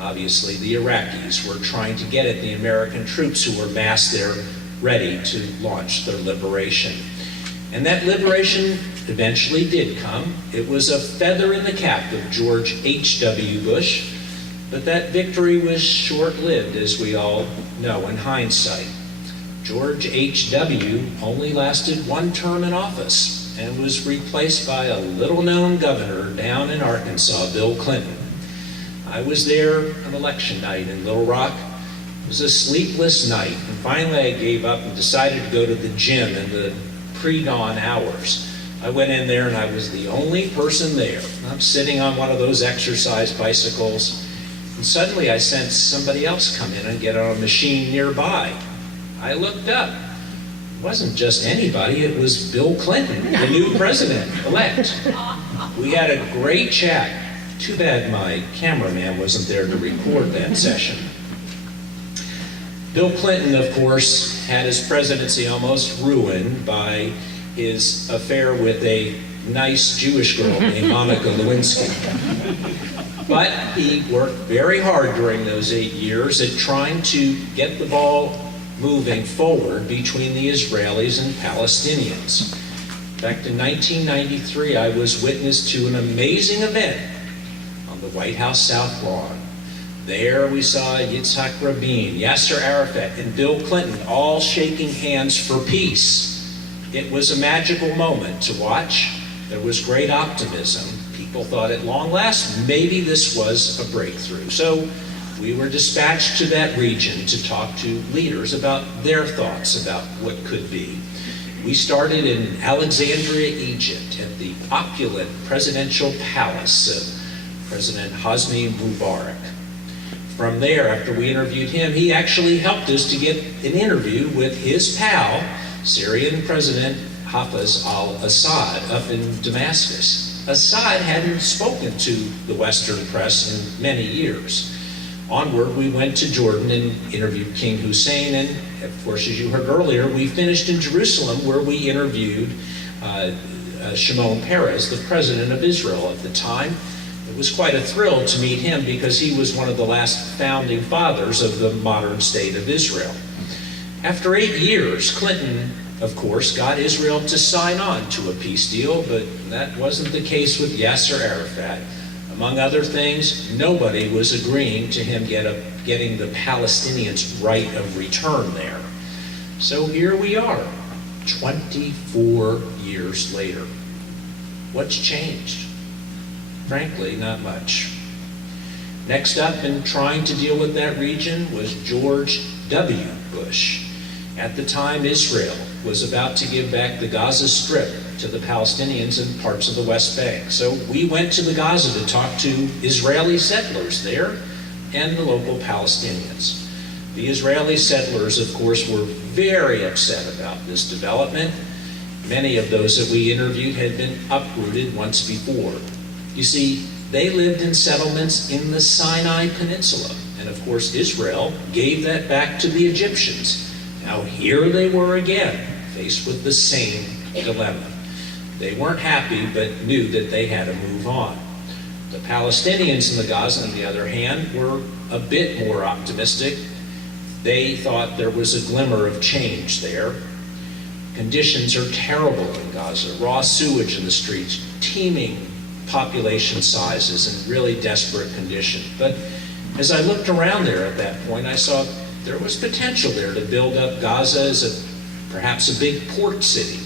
Obviously, the Iraqis were trying to get at the American troops who were massed there, ready to launch their liberation. And that liberation eventually did come. It was a feather in the cap of George H.W. Bush, but that victory was short-lived, as we all know in hindsight. George H.W. only lasted one term in office and was replaced by a little-known governor down in Arkansas, Bill Clinton. I was there on election night in Little Rock. It was a sleepless night, and finally I gave up and decided to go to the gym in the pre-dawn hours. I went in there and I was the only person there. I'm sitting on one of those exercise bicycles, and suddenly I sensed somebody else come in and get on a machine nearby. I looked up. It wasn't just anybody, it was Bill Clinton, the new president-elect. We had a great chat. Too bad my cameraman wasn't there to record that session. Bill Clinton, of course, had his presidency almost ruined by his affair with a nice Jewish girl named Monica Lewinsky. But he worked very hard during those 8 years at trying to get the ball moving forward between the Israelis and Palestinians. In fact, in 1993, I was witness to an amazing event on the White House South Lawn. There we saw Yitzhak Rabin, Yasser Arafat, and Bill Clinton all shaking hands for peace. It was a magical moment to watch. There was great optimism. People thought at long last, maybe this was a breakthrough. So we were dispatched to that region to talk to leaders about their thoughts about what could be. We started in Alexandria, Egypt, at the opulent presidential palace of President Hosni Mubarak. From there, after we interviewed him, he actually helped us to get an interview with his pal, Syrian President Hafez al-Assad, up in Damascus. Assad hadn't spoken to the Western press in many years. Onward, we went to Jordan and interviewed King Hussein, and of course, as you heard earlier, we finished in Jerusalem, where we interviewed Shimon Peres, the president of Israel at the time. It was quite a thrill to meet him because he was one of the last founding fathers of the modern state of Israel. After 8 years, Clinton, of course, got Israel to sign on to a peace deal, but that wasn't the case with Yasser Arafat. Among other things, nobody was agreeing to him getting the Palestinians' right of return there. So here we are, 24 years later. What's changed? Frankly, not much. Next up in trying to deal with that region was George W. Bush. At the time, Israel was about to give back the Gaza Strip to the Palestinians and parts of the West Bank. So we went to the Gaza to talk to Israeli settlers there and the local Palestinians. The Israeli settlers, of course, were very upset about this development. Many of those that we interviewed had been uprooted once before. You see, they lived in settlements in the Sinai Peninsula, and of course Israel gave that back to the Egyptians. Now here they were again, faced with the same dilemma. They weren't happy, but knew that they had to move on. The Palestinians in the Gaza, on the other hand, were a bit more optimistic. They thought there was a glimmer of change there. Conditions are terrible in Gaza, raw sewage in the streets, teeming population sizes, and really desperate condition. But as I looked around there at that point, I saw there was potential there to build up Gaza as perhaps a big port city,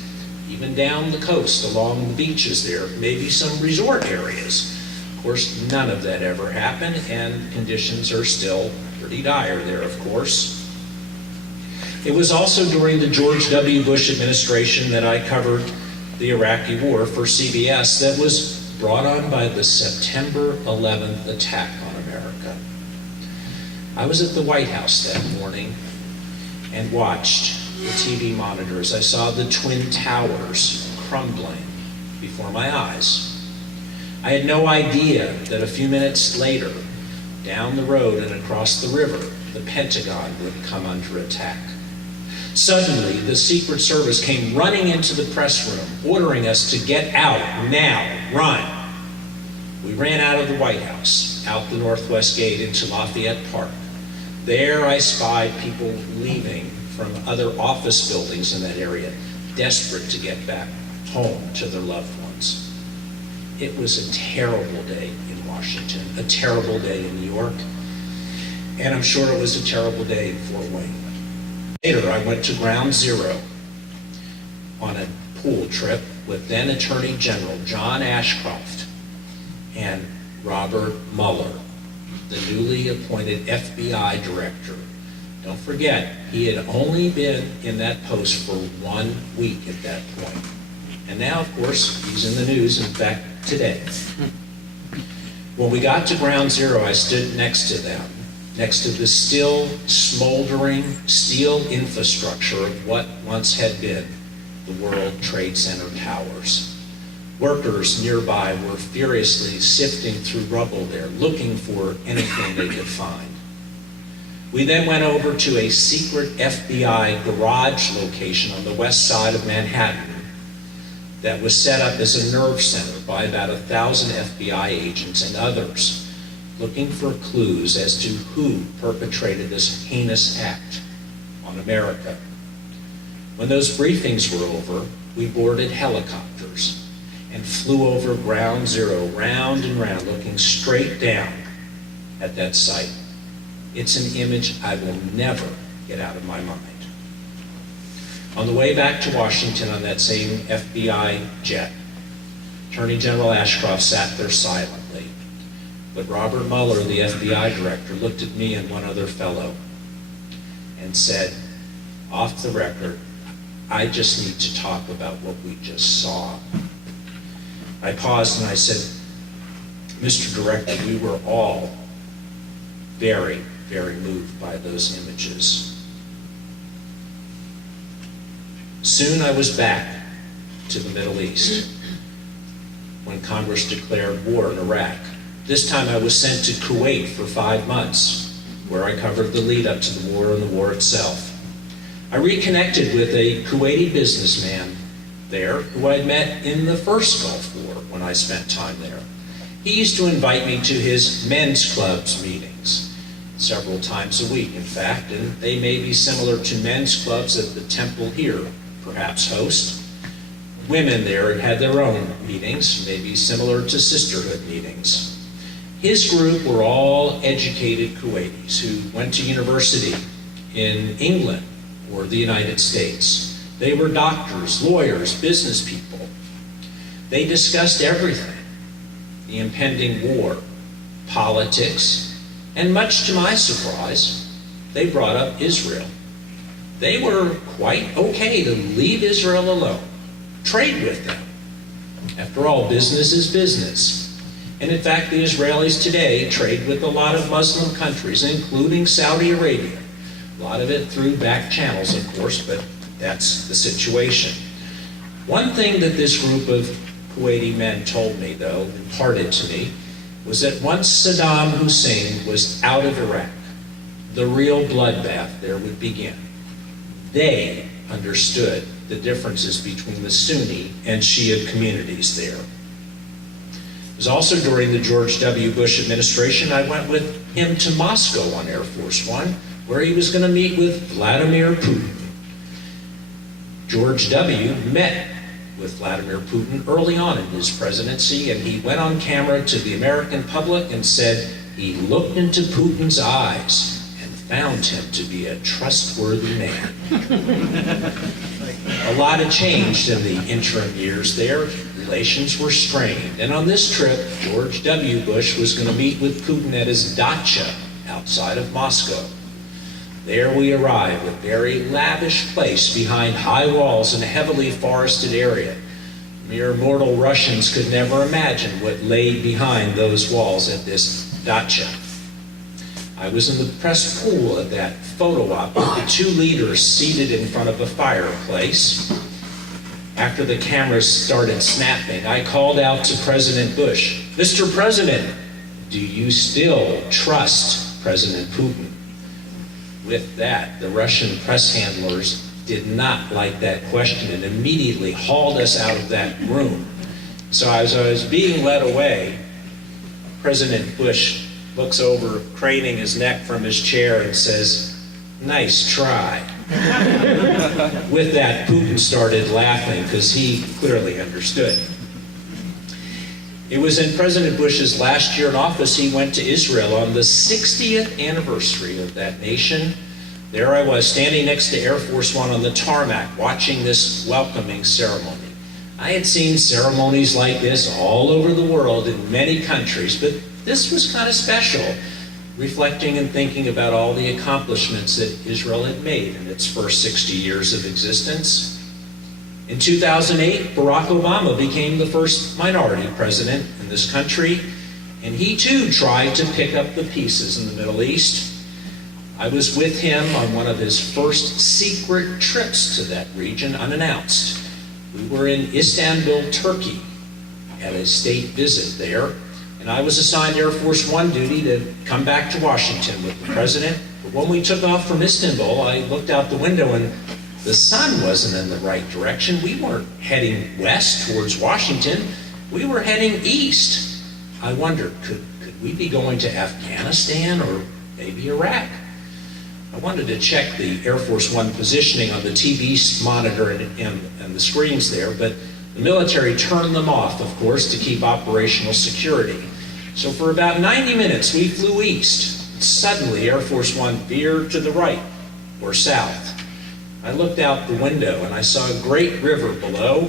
even down the coast along the beaches there, maybe some resort areas. Of course, none of that ever happened, and conditions are still pretty dire there, of course. It was also during the George W. Bush administration that I covered the Iraqi war for CBS that was brought on by the September 11th attack on America. I was at the White House that morning and watched the TV monitors. I saw the Twin Towers crumbling before my eyes. I had no idea that a few minutes later, down the road and across the river, the Pentagon would come under attack. Suddenly, the Secret Service came running into the press room, ordering us to get out now, run. We ran out of the White House, out the Northwest Gate into Lafayette Park. There I spied people leaving from other office buildings in that area, desperate to get back home to their loved ones. It was a terrible day in Washington, a terrible day in New York, and I'm sure it was a terrible day in Fort Wayne. Later, I went to Ground Zero on a pool trip with then Attorney General John Ashcroft and Robert Mueller, the newly appointed FBI director. Don't forget, he had only been in that post for 1 week at that point. And now, of course, he's in the news, in fact, today. When we got to Ground Zero, I stood next to them, next to the still smoldering steel infrastructure of what once had been the World Trade Center towers. Workers nearby were furiously sifting through rubble there, looking for anything they could find. We then went over to a secret FBI garage location on the west side of Manhattan that was set up as a nerve center by about 1,000 FBI agents and others, looking for clues as to who perpetrated this heinous act on America. When those briefings were over, we boarded helicopters and flew over Ground Zero, round and round, looking straight down at that site. It's an image I will never get out of my mind. On the way back to Washington on that same FBI jet, Attorney General Ashcroft sat there silently. But Robert Mueller, the FBI director, looked at me and one other fellow and said, off the record, I just need to talk about what we just saw. I paused and I said, Mr. Director, we were all very, very moved by those images. Soon I was back to the Middle East when Congress declared war in Iraq. This time I was sent to Kuwait for 5 months. where I covered the lead up to the war and the war itself. I reconnected with a Kuwaiti businessman there who I'd met in the first Gulf War when I spent time there. He used to invite me to his men's clubs meetings several times a week, in fact, and they may be similar to men's clubs at the temple here, perhaps host. Women there had their own meetings, maybe similar to sisterhood meetings. His group were all educated Kuwaitis who went to university in England or the United States. They were doctors, lawyers, business people. They discussed everything: the impending war, politics, and much to my surprise, they brought up Israel. They were quite okay to leave Israel alone, trade with them. After all, business is business. And in fact, the Israelis today trade with a lot of Muslim countries, including Saudi Arabia. A lot of it through back channels, of course, but that's the situation. One thing that this group of Kuwaiti men told me, though, imparted to me, was that once Saddam Hussein was out of Iraq, the real bloodbath there would begin. They understood the differences between the Sunni and Shia communities there. It was also during the George W. Bush administration I went with him to Moscow on Air Force One, where he was going to meet with Vladimir Putin. George W. met with Vladimir Putin early on in his presidency, and he went on camera to the American public and said he looked into Putin's eyes and found him to be a trustworthy man. A lot had changed in the interim years there. Relations were strained. And on this trip, George W. Bush was going to meet with Putin at his dacha outside of Moscow. There we arrived, a very lavish place behind high walls in a heavily forested area. Mere mortal Russians could never imagine what lay behind those walls at this dacha. I was in the press pool at that photo op with the two leaders seated in front of a fireplace. After the cameras started snapping, I called out to President Bush, "Mr. President, do you still trust President Putin?" With that, the Russian press handlers did not like that question and immediately hauled us out of that room. So as I was being led away, President Bush looks over, craning his neck from his chair, and says, "Nice try." With that, Putin started laughing because he clearly understood. It was in President Bush's last year in office he went to Israel on the 60th anniversary of that nation. There I was, standing next to Air Force One on the tarmac, watching this welcoming ceremony. I had seen ceremonies like this all over the world in many countries, but this was kind of special, reflecting and thinking about all the accomplishments that Israel had made in its first 60 years of existence. In 2008, Barack Obama became the first minority president in this country, and he too tried to pick up the pieces in the Middle East. I was with him on one of his first secret trips to that region, unannounced. We were in Istanbul, Turkey, at a state visit there, and I was assigned Air Force One duty to come back to Washington with the president. But when we took off from Istanbul, I looked out the window and the sun wasn't in the right direction. We weren't heading west towards Washington. We were heading east. I wondered, could we be going to Afghanistan or maybe Iraq? I wanted to check the Air Force One positioning on the TV monitor and the screens there, but the military turned them off, of course, to keep operational security. So for about 90 minutes, we flew east. Suddenly, Air Force One veered to the right or south. I looked out the window and I saw a great river below.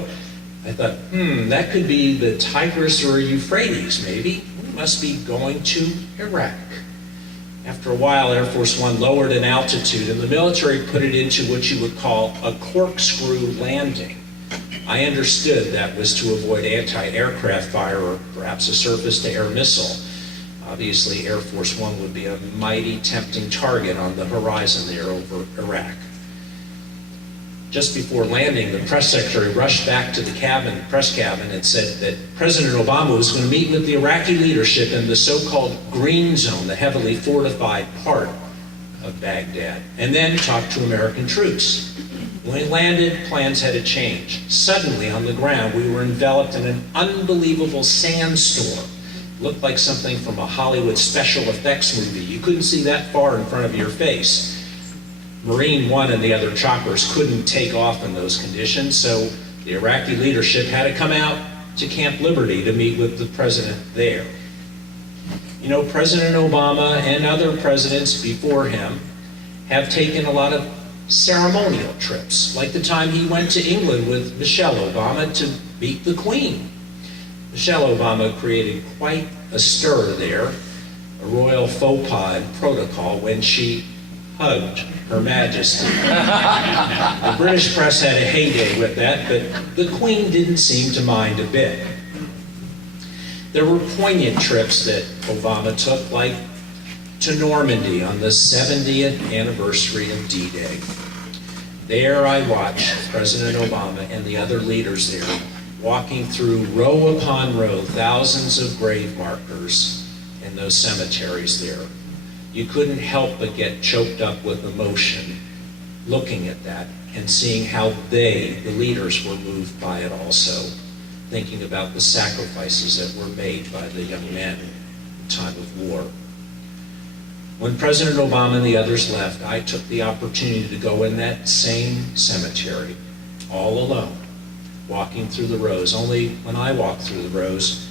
I thought, that could be the Tigris or Euphrates, maybe. We must be going to Iraq. After a while, Air Force One lowered in altitude and the military put it into what you would call a corkscrew landing. I understood that was to avoid anti-aircraft fire or perhaps a surface-to-air missile. Obviously, Air Force One would be a mighty tempting target on the horizon there over Iraq. Just before landing, the press secretary rushed back to the press cabin, and said that President Obama was going to meet with the Iraqi leadership in the so-called green zone, the heavily fortified part of Baghdad, and then talked to American troops. When we landed, plans had to change. Suddenly, on the ground, we were enveloped in an unbelievable sandstorm. Looked like something from a Hollywood special effects movie. You couldn't see that far in front of your face. Marine One and the other choppers couldn't take off in those conditions, so the Iraqi leadership had to come out to Camp Liberty to meet with the president there. You know, President Obama and other presidents before him have taken a lot of ceremonial trips, like the time he went to England with Michelle Obama to meet the Queen. Michelle Obama created quite a stir there, a royal faux pas in protocol when she hugged Her Majesty. The British press had a heyday with that, but the Queen didn't seem to mind a bit. There were poignant trips that Obama took, like to Normandy on the 70th anniversary of D-Day. There I watched President Obama and the other leaders there walking through row upon row, thousands of grave markers in those cemeteries there. You couldn't help but get choked up with emotion looking at that and seeing how they, the leaders, were moved by it also, thinking about the sacrifices that were made by the young men in time of war. When President Obama and the others left, I took the opportunity to go in that same cemetery, all alone, walking through the rows. Only when I walked through the rows,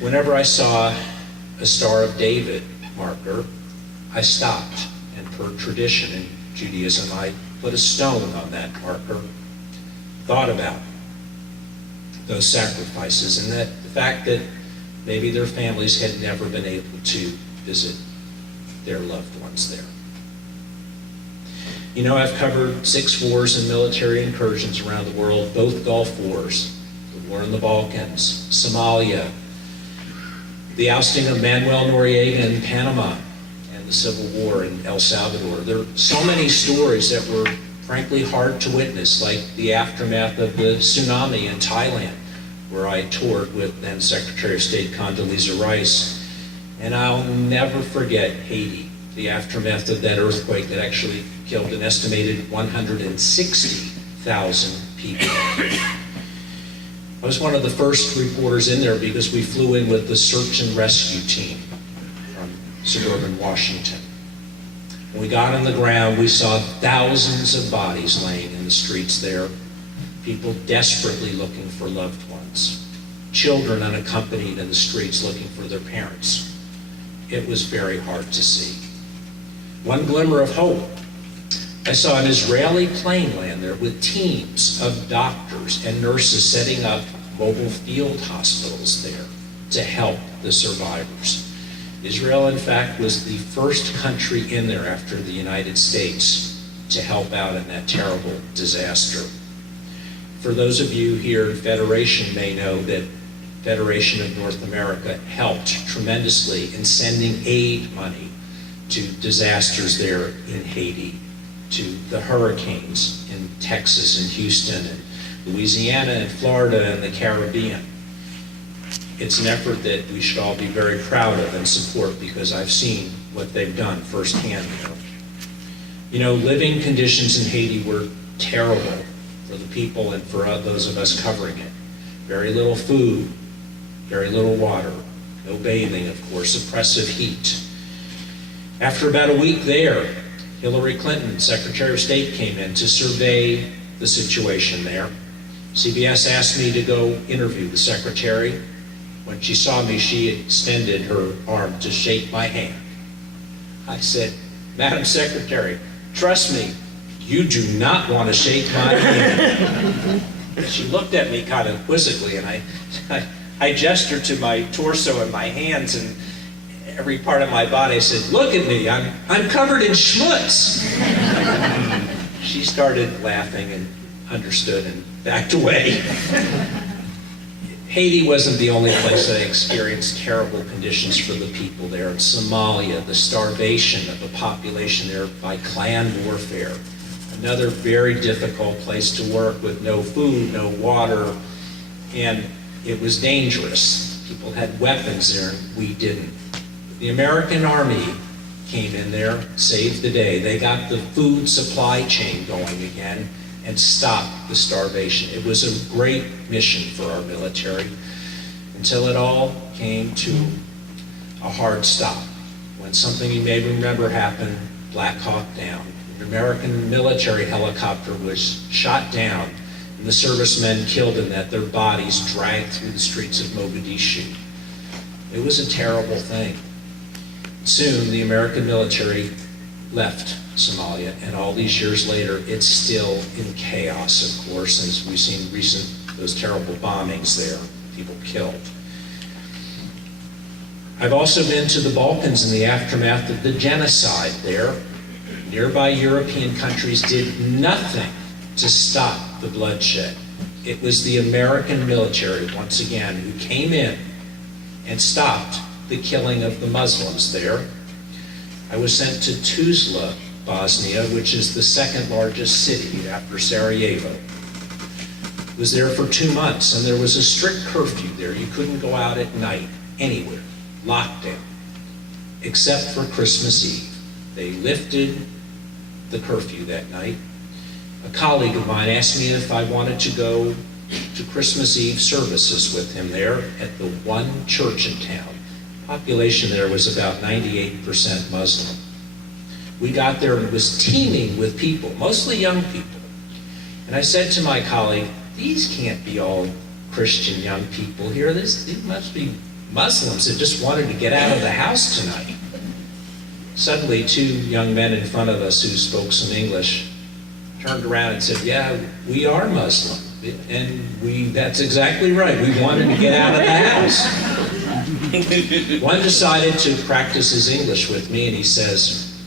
whenever I saw a Star of David marker, I stopped, and per tradition in Judaism, I put a stone on that marker, thought about those sacrifices and that the fact that maybe their families had never been able to visit their loved ones there. You know, I've covered 6 wars and military incursions around the world, both Gulf Wars, the war in the Balkans, Somalia, the ousting of Manuel Noriega in Panama, and the Civil War in El Salvador. There are so many stories that were frankly hard to witness, like the aftermath of the tsunami in Thailand, where I toured with then Secretary of State Condoleezza Rice. And I'll never forget Haiti, the aftermath of that earthquake that actually killed an estimated 160,000 people. I was one of the first reporters in there because we flew in with the search and rescue team from suburban Washington. When we got on the ground, we saw thousands of bodies laying in the streets there, people desperately looking for loved ones, children unaccompanied in the streets looking for their parents. It was very hard to see. One glimmer of hope. I saw an Israeli plane land there with teams of doctors and nurses setting up mobile field hospitals there to help the survivors. Israel, in fact, was the first country in there after the United States to help out in that terrible disaster. For those of you here, Federation may know that Federation of North America helped tremendously in sending aid money to disasters there in Haiti, to the hurricanes in Texas and Houston and Louisiana and Florida and the Caribbean. It's an effort that we should all be very proud of and support because I've seen what they've done firsthand. You know, living conditions in Haiti were terrible for the people and for those of us covering it. Very little food, very little water, no bathing, of course, oppressive heat. After about a week there, Hillary Clinton, Secretary of State, came in to survey the situation there. CBS asked me to go interview the secretary. When she saw me, she extended her arm to shake my hand. I said, "Madam Secretary, trust me, you do not want to shake my hand." She looked at me kind of quizzically, and I gestured to my torso and my hands and every part of my body. I said, "Look at me, I'm covered in schmutz." She started laughing and understood and backed away. Haiti wasn't the only place that experienced terrible conditions for the people there. In Somalia, the starvation of the population there by clan warfare. Another very difficult place to work with no food, no water, and it was dangerous. People had weapons there and we didn't. The American Army came in there, saved the day. They got the food supply chain going again and stopped the starvation. It was a great mission for our military until it all came to a hard stop. When something you may remember happened, Black Hawk Down. An American military helicopter was shot down and the servicemen killed in that, their bodies dragged through the streets of Mogadishu. It was a terrible thing. Soon, the American military left Somalia, and all these years later, it's still in chaos, of course, as we've seen those terrible bombings there, people killed. I've also been to the Balkans in the aftermath of the genocide there. Nearby European countries did nothing to stop the bloodshed. It was the American military, once again, who came in and stopped the killing of the Muslims there. I was sent to Tuzla, Bosnia, which is the second largest city after Sarajevo. Was there for 2 months, and there was a strict curfew there. You couldn't go out at night anywhere, lockdown, except for Christmas Eve. They lifted the curfew that night. A colleague of mine asked me if I wanted to go to Christmas Eve services with him there at the one church in town. Population there was about 98% Muslim. We got there and it was teeming with people, mostly young people. And I said to my colleague, these can't be all Christian young people here. These must be Muslims that just wanted to get out of the house tonight. Suddenly, 2 young men in front of us who spoke some English turned around and said, yeah, we are Muslim. And that's exactly right. We wanted to get out of the house. One decided to practice his English with me, and he says,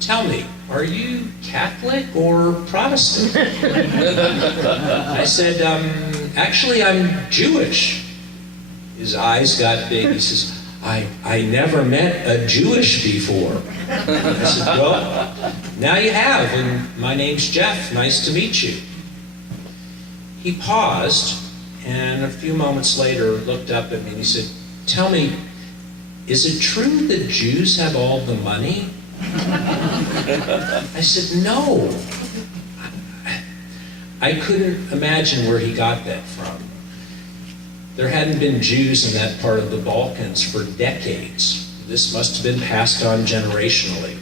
tell me, are you Catholic or Protestant? I said, actually, I'm Jewish. His eyes got big. He says, I never met a Jewish before. I said, well, now you have, and my name's Jeff. Nice to meet you. He paused, and a few moments later looked up at me and he said, tell me, is it true that Jews have all the money? I said, no. I couldn't imagine where he got that from. There hadn't been Jews in that part of the Balkans for decades. This must have been passed on generationally.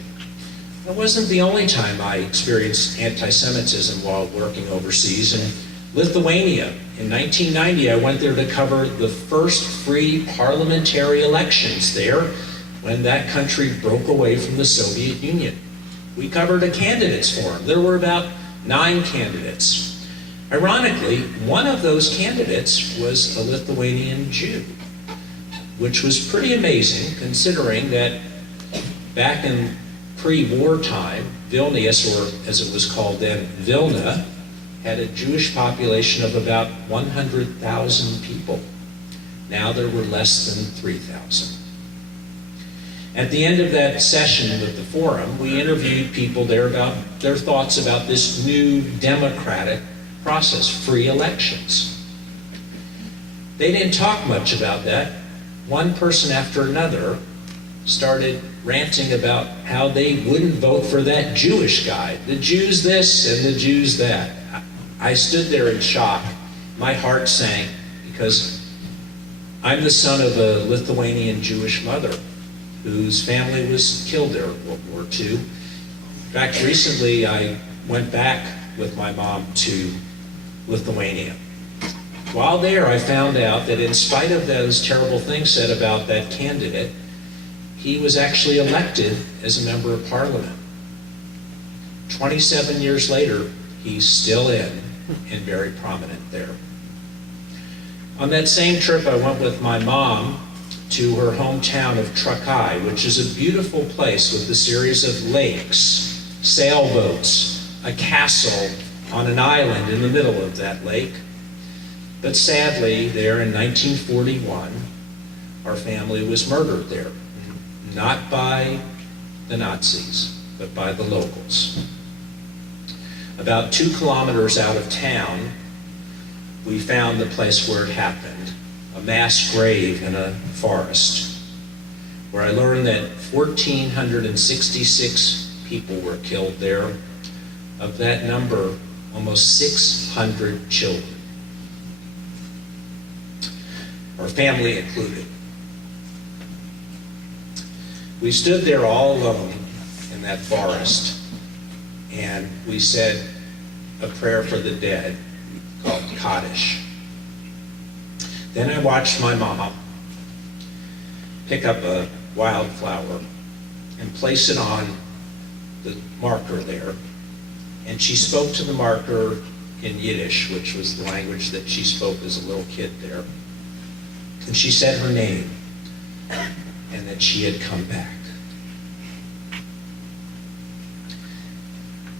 It wasn't the only time I experienced anti-Semitism while working overseas. In Lithuania, in 1990, I went there to cover the first free parliamentary elections there when that country broke away from the Soviet Union. We covered a candidates forum. There were about 9 candidates. Ironically, one of those candidates was a Lithuanian Jew, which was pretty amazing considering that back in pre-war time, Vilnius, or as it was called then, Vilna, had a Jewish population of about 100,000 people. Now there were less than 3,000. At the end of that session with the forum, we interviewed people there about their thoughts about this new democratic process, free elections. They didn't talk much about that. One person after another started ranting about how they wouldn't vote for that Jewish guy. The Jews this and the Jews that. I stood there in shock. My heart sank because I'm the son of a Lithuanian Jewish mother whose family was killed there in World War II. In fact, recently I went back with my mom to Lithuania. While there, I found out that in spite of those terrible things said about that candidate, he was actually elected as a member of parliament. 27 years later, he's still in and very prominent there. On that same trip, I went with my mom to her hometown of Trakai, which is a beautiful place with a series of lakes, sailboats, a castle on an island in the middle of that lake. But sadly, there in 1941, our family was murdered there, not by the Nazis, but by the locals. About 2 kilometers out of town, we found the place where it happened, a mass grave in a forest. where I learned that 1,466 people were killed there. Of that number, almost 600 children, our family included. We stood there all alone in that forest, and we said a prayer for the dead called Kaddish. Then I watched my mom pick up a wildflower and place it on the marker there. And she spoke to the marker in Yiddish, which was the language that she spoke as a little kid there. And she said her name, and that she had come back.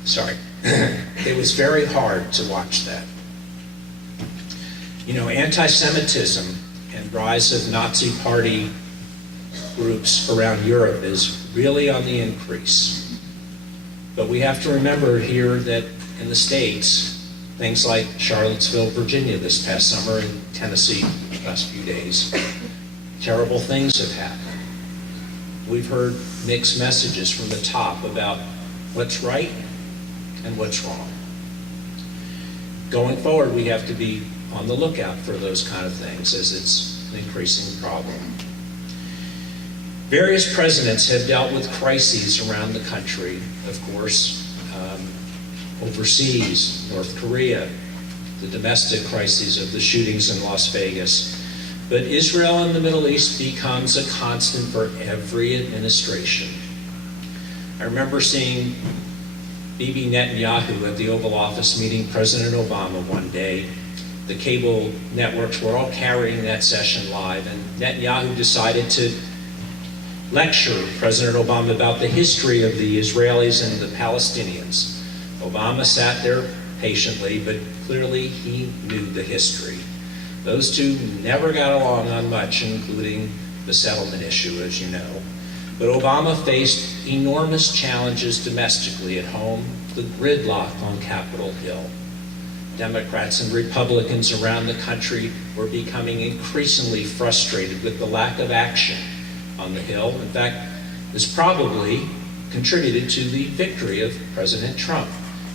Sorry. It was very hard to watch that. You know, anti-Semitism and rise of Nazi party groups around Europe is really on the increase. But we have to remember here that in the States, things like Charlottesville, Virginia this past summer, and Tennessee the last few days, terrible things have happened. We've heard mixed messages from the top about what's right and what's wrong. Going forward, we have to be on the lookout for those kind of things, as it's an increasing problem. Various presidents have dealt with crises around the country, of course, overseas, North Korea, the domestic crises of the shootings in Las Vegas. But Israel and the Middle East becomes a constant for every administration. I remember seeing Bibi Netanyahu at the Oval Office meeting President Obama one day. The cable networks were all carrying that session live, and Netanyahu decided to lecture President Obama about the history of the Israelis and the Palestinians. Obama sat there patiently, but clearly he knew the history. Those two never got along on much, including the settlement issue, as you know. But Obama faced enormous challenges domestically at home, the gridlock on Capitol Hill. Democrats and Republicans around the country were becoming increasingly frustrated with the lack of action on the Hill. In fact, this probably contributed to the victory of President Trump.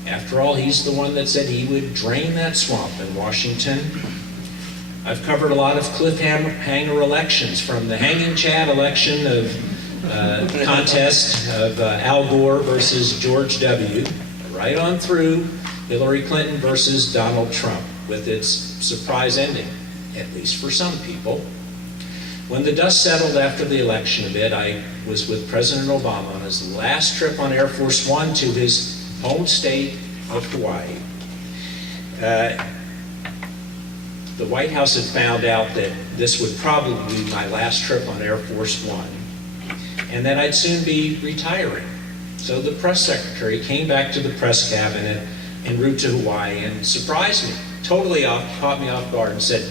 After all, he's the one that said he would drain that swamp in Washington. I've covered a lot of cliffhanger elections, from the hanging Chad election of contest of Al Gore versus George W., right on through Hillary Clinton versus Donald Trump, with its surprise ending, at least for some people. When the dust settled after the election a bit, I was with President Obama on his last trip on Air Force One to his home state of Hawaii. The White House had found out that this would probably be my last trip on Air Force One, and that I'd soon be retiring. So the press secretary came back to the press cabinet en route to Hawaii and surprised me, caught me off guard, and said,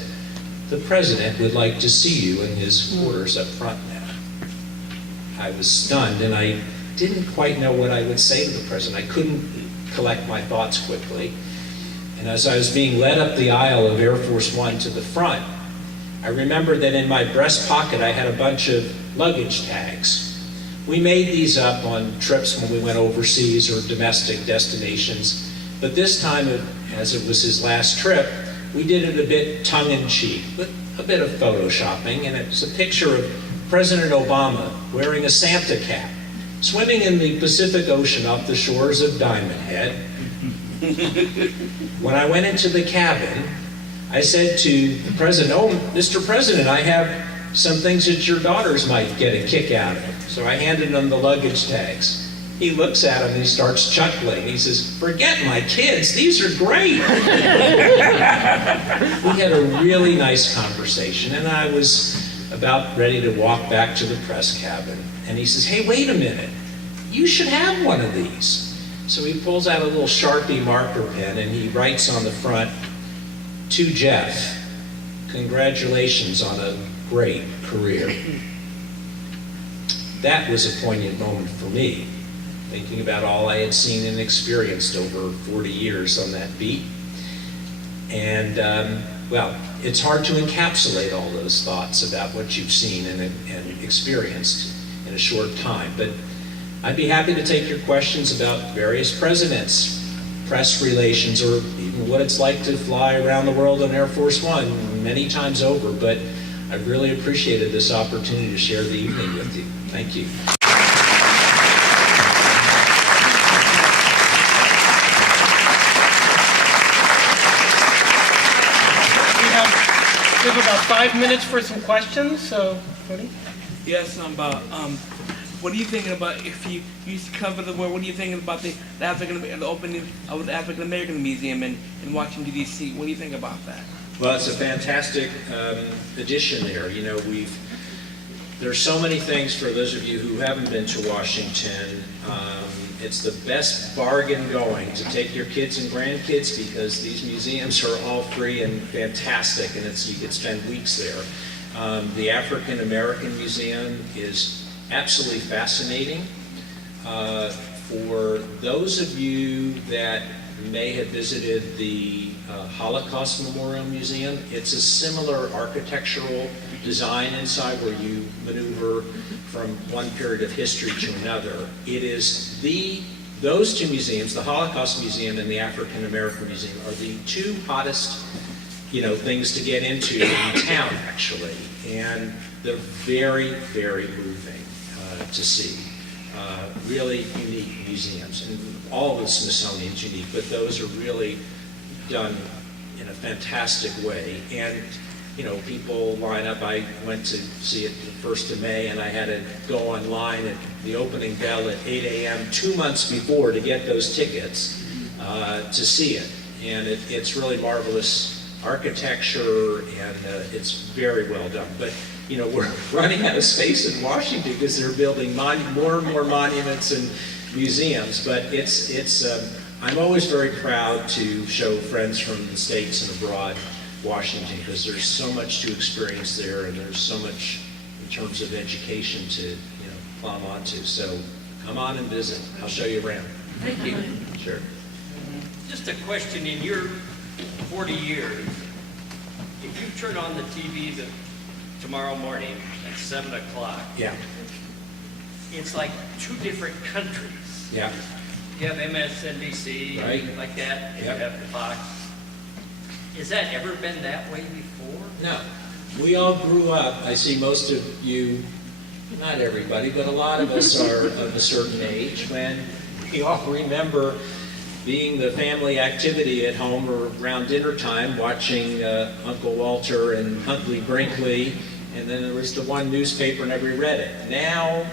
"The president would like to see you in his quarters up front now." I was stunned, and I didn't quite know what I would say to the president. I couldn't collect my thoughts quickly. And as I was being led up the aisle of Air Force One to the front, I remembered that in my breast pocket I had a bunch of luggage tags. We made these up on trips when we went overseas or domestic destinations, but this time, as it was his last trip, we did it a bit tongue-in-cheek, with a bit of photoshopping, and it was a picture of President Obama wearing a Santa cap, swimming in the Pacific Ocean off the shores of Diamond Head. When I went into the cabin, I said to the president, "Oh, Mr. President, I have some things that your daughters might get a kick out of." So I handed him the luggage tags. He looks at them and he starts chuckling. He says, "Forget my kids, these are great." We had a really nice conversation, and I was about ready to walk back to the press cabin. And he says, "Hey, wait a minute, you should have one of these." So he pulls out a little Sharpie marker pen and he writes on the front, "To Jeff, congratulations on a great career." That was a poignant moment for me, thinking about all I had seen and experienced over 40 years on that beat. And, well, it's hard to encapsulate all those thoughts about what you've seen and experienced in a short time. But I'd be happy to take your questions about various presidents, press relations, or even what it's like to fly around the world on Air Force One many times over. But I really appreciated this opportunity to share the evening with you. Thank you. We have about 5 minutes for some questions, so, Tony? Yes, what are you thinking about if you used to cover the world? What are you thinking about the opening of the African American Museum in Washington, D.C.? What do you think about that? Well, it's a fantastic addition there. You know, there's so many things for those of you who haven't been to Washington. It's the best bargain going to take your kids and grandkids because these museums are all free and fantastic, and you could spend weeks there. The African American Museum is absolutely fascinating. For those of you that may have visited the Holocaust Memorial Museum, it's a similar architectural design inside where you maneuver from one period of history to another. It is those two museums, the Holocaust Museum and the African American Museum, are the two hottest, things to get into in town, actually. And they're very, very moving to see. Really unique museums. And all of the Smithsonian's unique, but those are really done in a fantastic way. And, people line up. I went to see it the 1st of May, and I had to go online at the opening bell at 8 a.m. 2 months before to get those tickets to see it. And it's really marvelous architecture, and it's very well done. But we're running out of space in Washington because they're building more and more monuments and museums. But I'm always very proud to show friends from the States and abroad Washington, because there's so much to experience there, and there's so much in terms of education to climb onto. So come on and visit. I'll show you around. Thank you. Sure. Just a question, in your 40 years, if you turn on the TV tomorrow morning at 7 o'clock, Yeah. it's like 2 different countries. Yeah. You have MSNBC, Right. like that, and Yep. you have Fox. Has that ever been that way before? No. We all grew up. I see most of you, not everybody, but a lot of us are of a certain age when we all remember being the family activity at home or around dinner time, watching Uncle Walter and Huntley Brinkley, and then there was the one newspaper and everybody read it. Now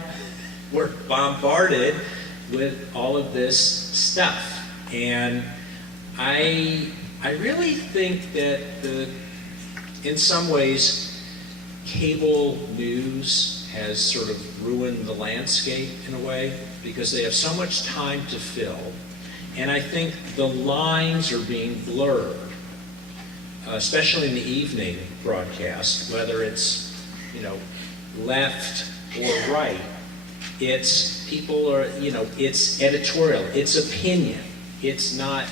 we're bombarded with all of this stuff, and I really think that in some ways, cable news has sort of ruined the landscape in a way, because they have so much time to fill. And I think the lines are being blurred, especially in the evening broadcast, whether it's, left or right. It's it's editorial, it's opinion. It's not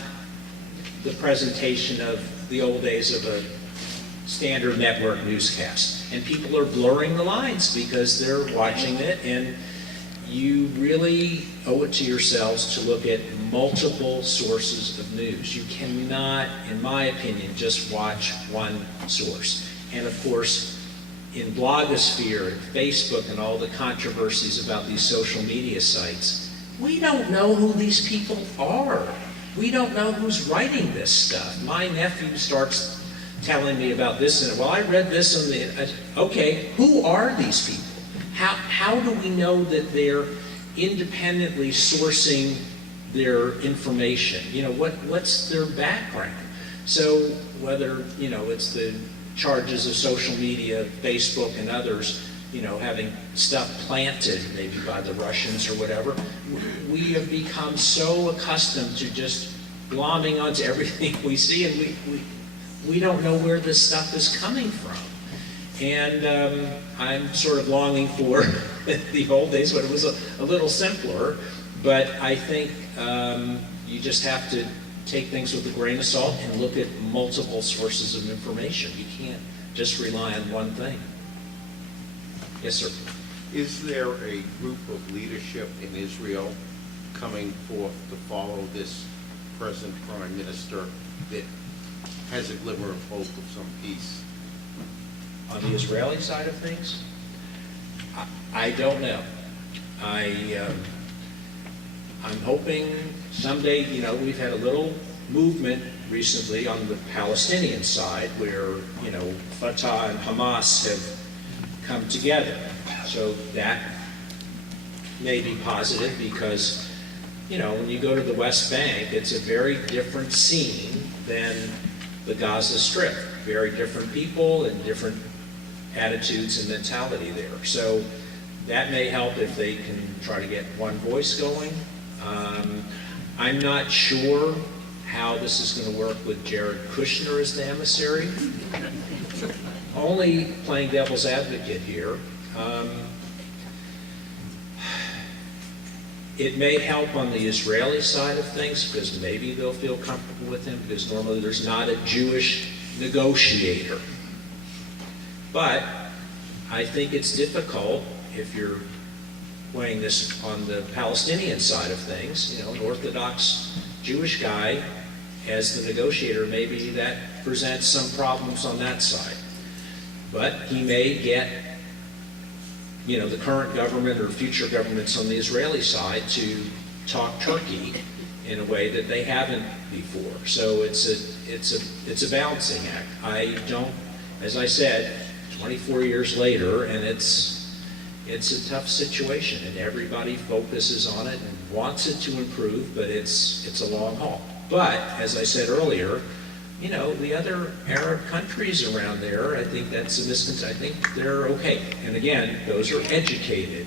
the presentation of the old days of a standard network newscast. And people are blurring the lines because they're watching it, and you really owe it to yourselves to look at multiple sources of news. You cannot, in my opinion, just watch one source. And of course, in blogosphere and Facebook and all the controversies about these social media sites, we don't know who these people are. We don't know who's writing this stuff. My nephew starts telling me about this, and well, I read this on the, okay, who are these people? How do we know that they're independently sourcing their information? What's their background? So whether, it's the charges of social media, Facebook and others, having stuff planted maybe by the Russians or whatever, we have become so accustomed to just glomming onto everything we see, and we don't know where this stuff is coming from. And I'm sort of longing for the old days when it was a little simpler, but I think you just have to take things with a grain of salt and look at multiple sources of information. You can't just rely on one thing. Yes, sir. Is there a group of leadership in Israel coming forth to follow this present prime minister that has a glimmer of hope of some peace? On the Israeli side of things, I don't know. I'm hoping someday, we've had a little movement recently on the Palestinian side where, Fatah and Hamas have come together. So that may be positive because, when you go to the West Bank, it's a very different scene than the Gaza Strip. Very different people and different attitudes and mentality there. So that may help if they can try to get one voice going. I'm not sure how this is going to work with Jared Kushner as the emissary. Only playing devil's advocate here. It may help on the Israeli side of things because maybe they'll feel comfortable with him because normally there's not a Jewish negotiator. But I think it's difficult if you're weighing this on the Palestinian side of things, an Orthodox Jewish guy as the negotiator, maybe that presents some problems on that side. But he may get, the current government or future governments on the Israeli side to talk Turkey in a way that they haven't before. So it's a balancing act. As I said, 24 years later, and it's a tough situation, and everybody focuses on it and wants it to improve, but it's a long haul. But as I said earlier, the other Arab countries around there, I think that's a misconception. I think they're okay. And again, those are educated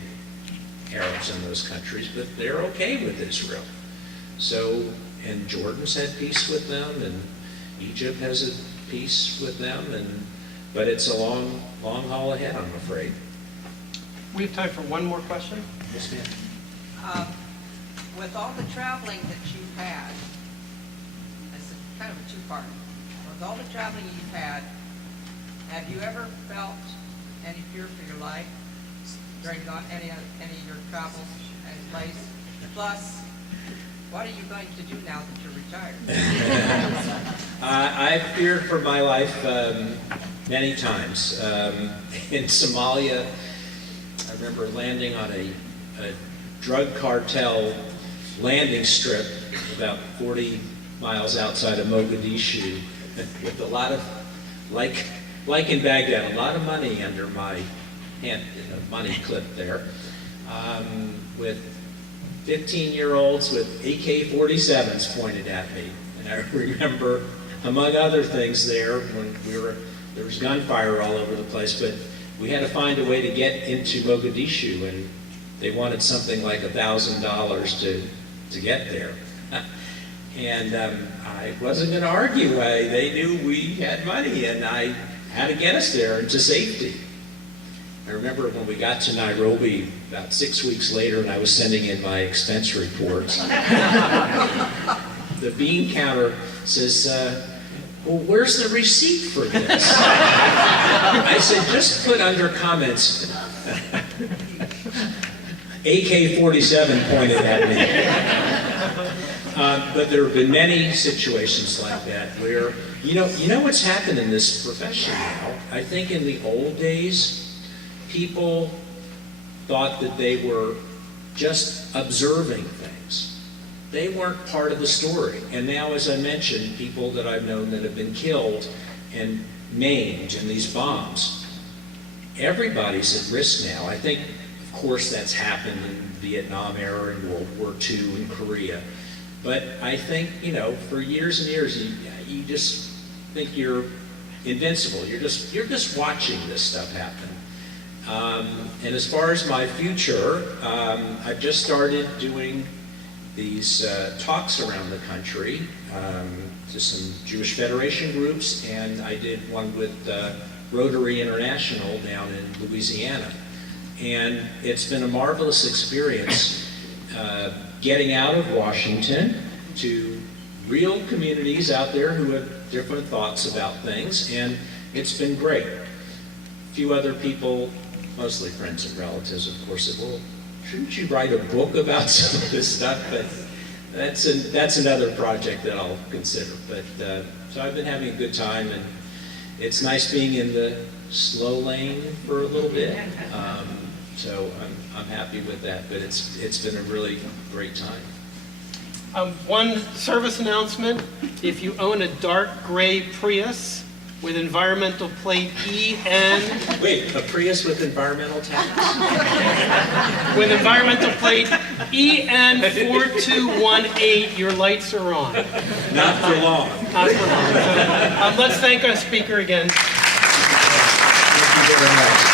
Arabs in those countries, but they're okay with Israel. So, and Jordan's had peace with them, and Egypt has a peace with them, but it's a long haul ahead, I'm afraid. We have time for one more question. Yes, ma'am. With all the traveling that you've had, it's kind of a two-part. With all the traveling you've had, have you ever felt any fear for your life during any of your travels and place? Plus, what are you going to do now that you're retired? I've feared for my life many times. In Somalia, I remember landing on a drug cartel landing strip about 40 miles outside of Mogadishu with a lot of, like in Baghdad, a lot of money under my hand, money clip there, with 15-year-olds with AK-47s pointed at me. And I remember, among other things there, when there was gunfire all over the place, but we had to find a way to get into Mogadishu, and they wanted something like $1,000 to get there. And I wasn't going to argue. They knew we had money, and I had to get us there into safety. I remember when we got to Nairobi about 6 weeks later, and I was sending in my expense reports. The bean counter says, well, where's the receipt for this? I said, just put under comments, AK-47 pointed at me. But there have been many situations like that where, you know what's happened in this profession now? I think in the old days, people thought that they were just observing things. They weren't part of the story. And now, as I mentioned, people that I've known that have been killed and maimed in these bombs, everybody's at risk now. I think, of course, that's happened in Vietnam era and World War II and Korea. But I think, for years and years, you just think you're invincible. You're just watching this stuff happen. And as far as my future, I've just started doing these talks around the country to some Jewish Federation groups, and I did one with Rotary International down in Louisiana. And it's been a marvelous experience getting out of Washington to real communities out there who have different thoughts about things, and it's been great. A few other people mostly friends and relatives, of course, said, well, shouldn't you write a book about some of this stuff? But that's another project that I'll consider. But so I've been having a good time, and it's nice being in the slow lane for a little bit. So I'm happy with that, but it's been a really great time. One service announcement: if you own a dark gray Prius with environmental plate EN, Wait, a Prius with environmental tax? with environmental plate EN4218, your lights are on. Not for long. Not for long. So, let's thank our speaker again. Thank you very much.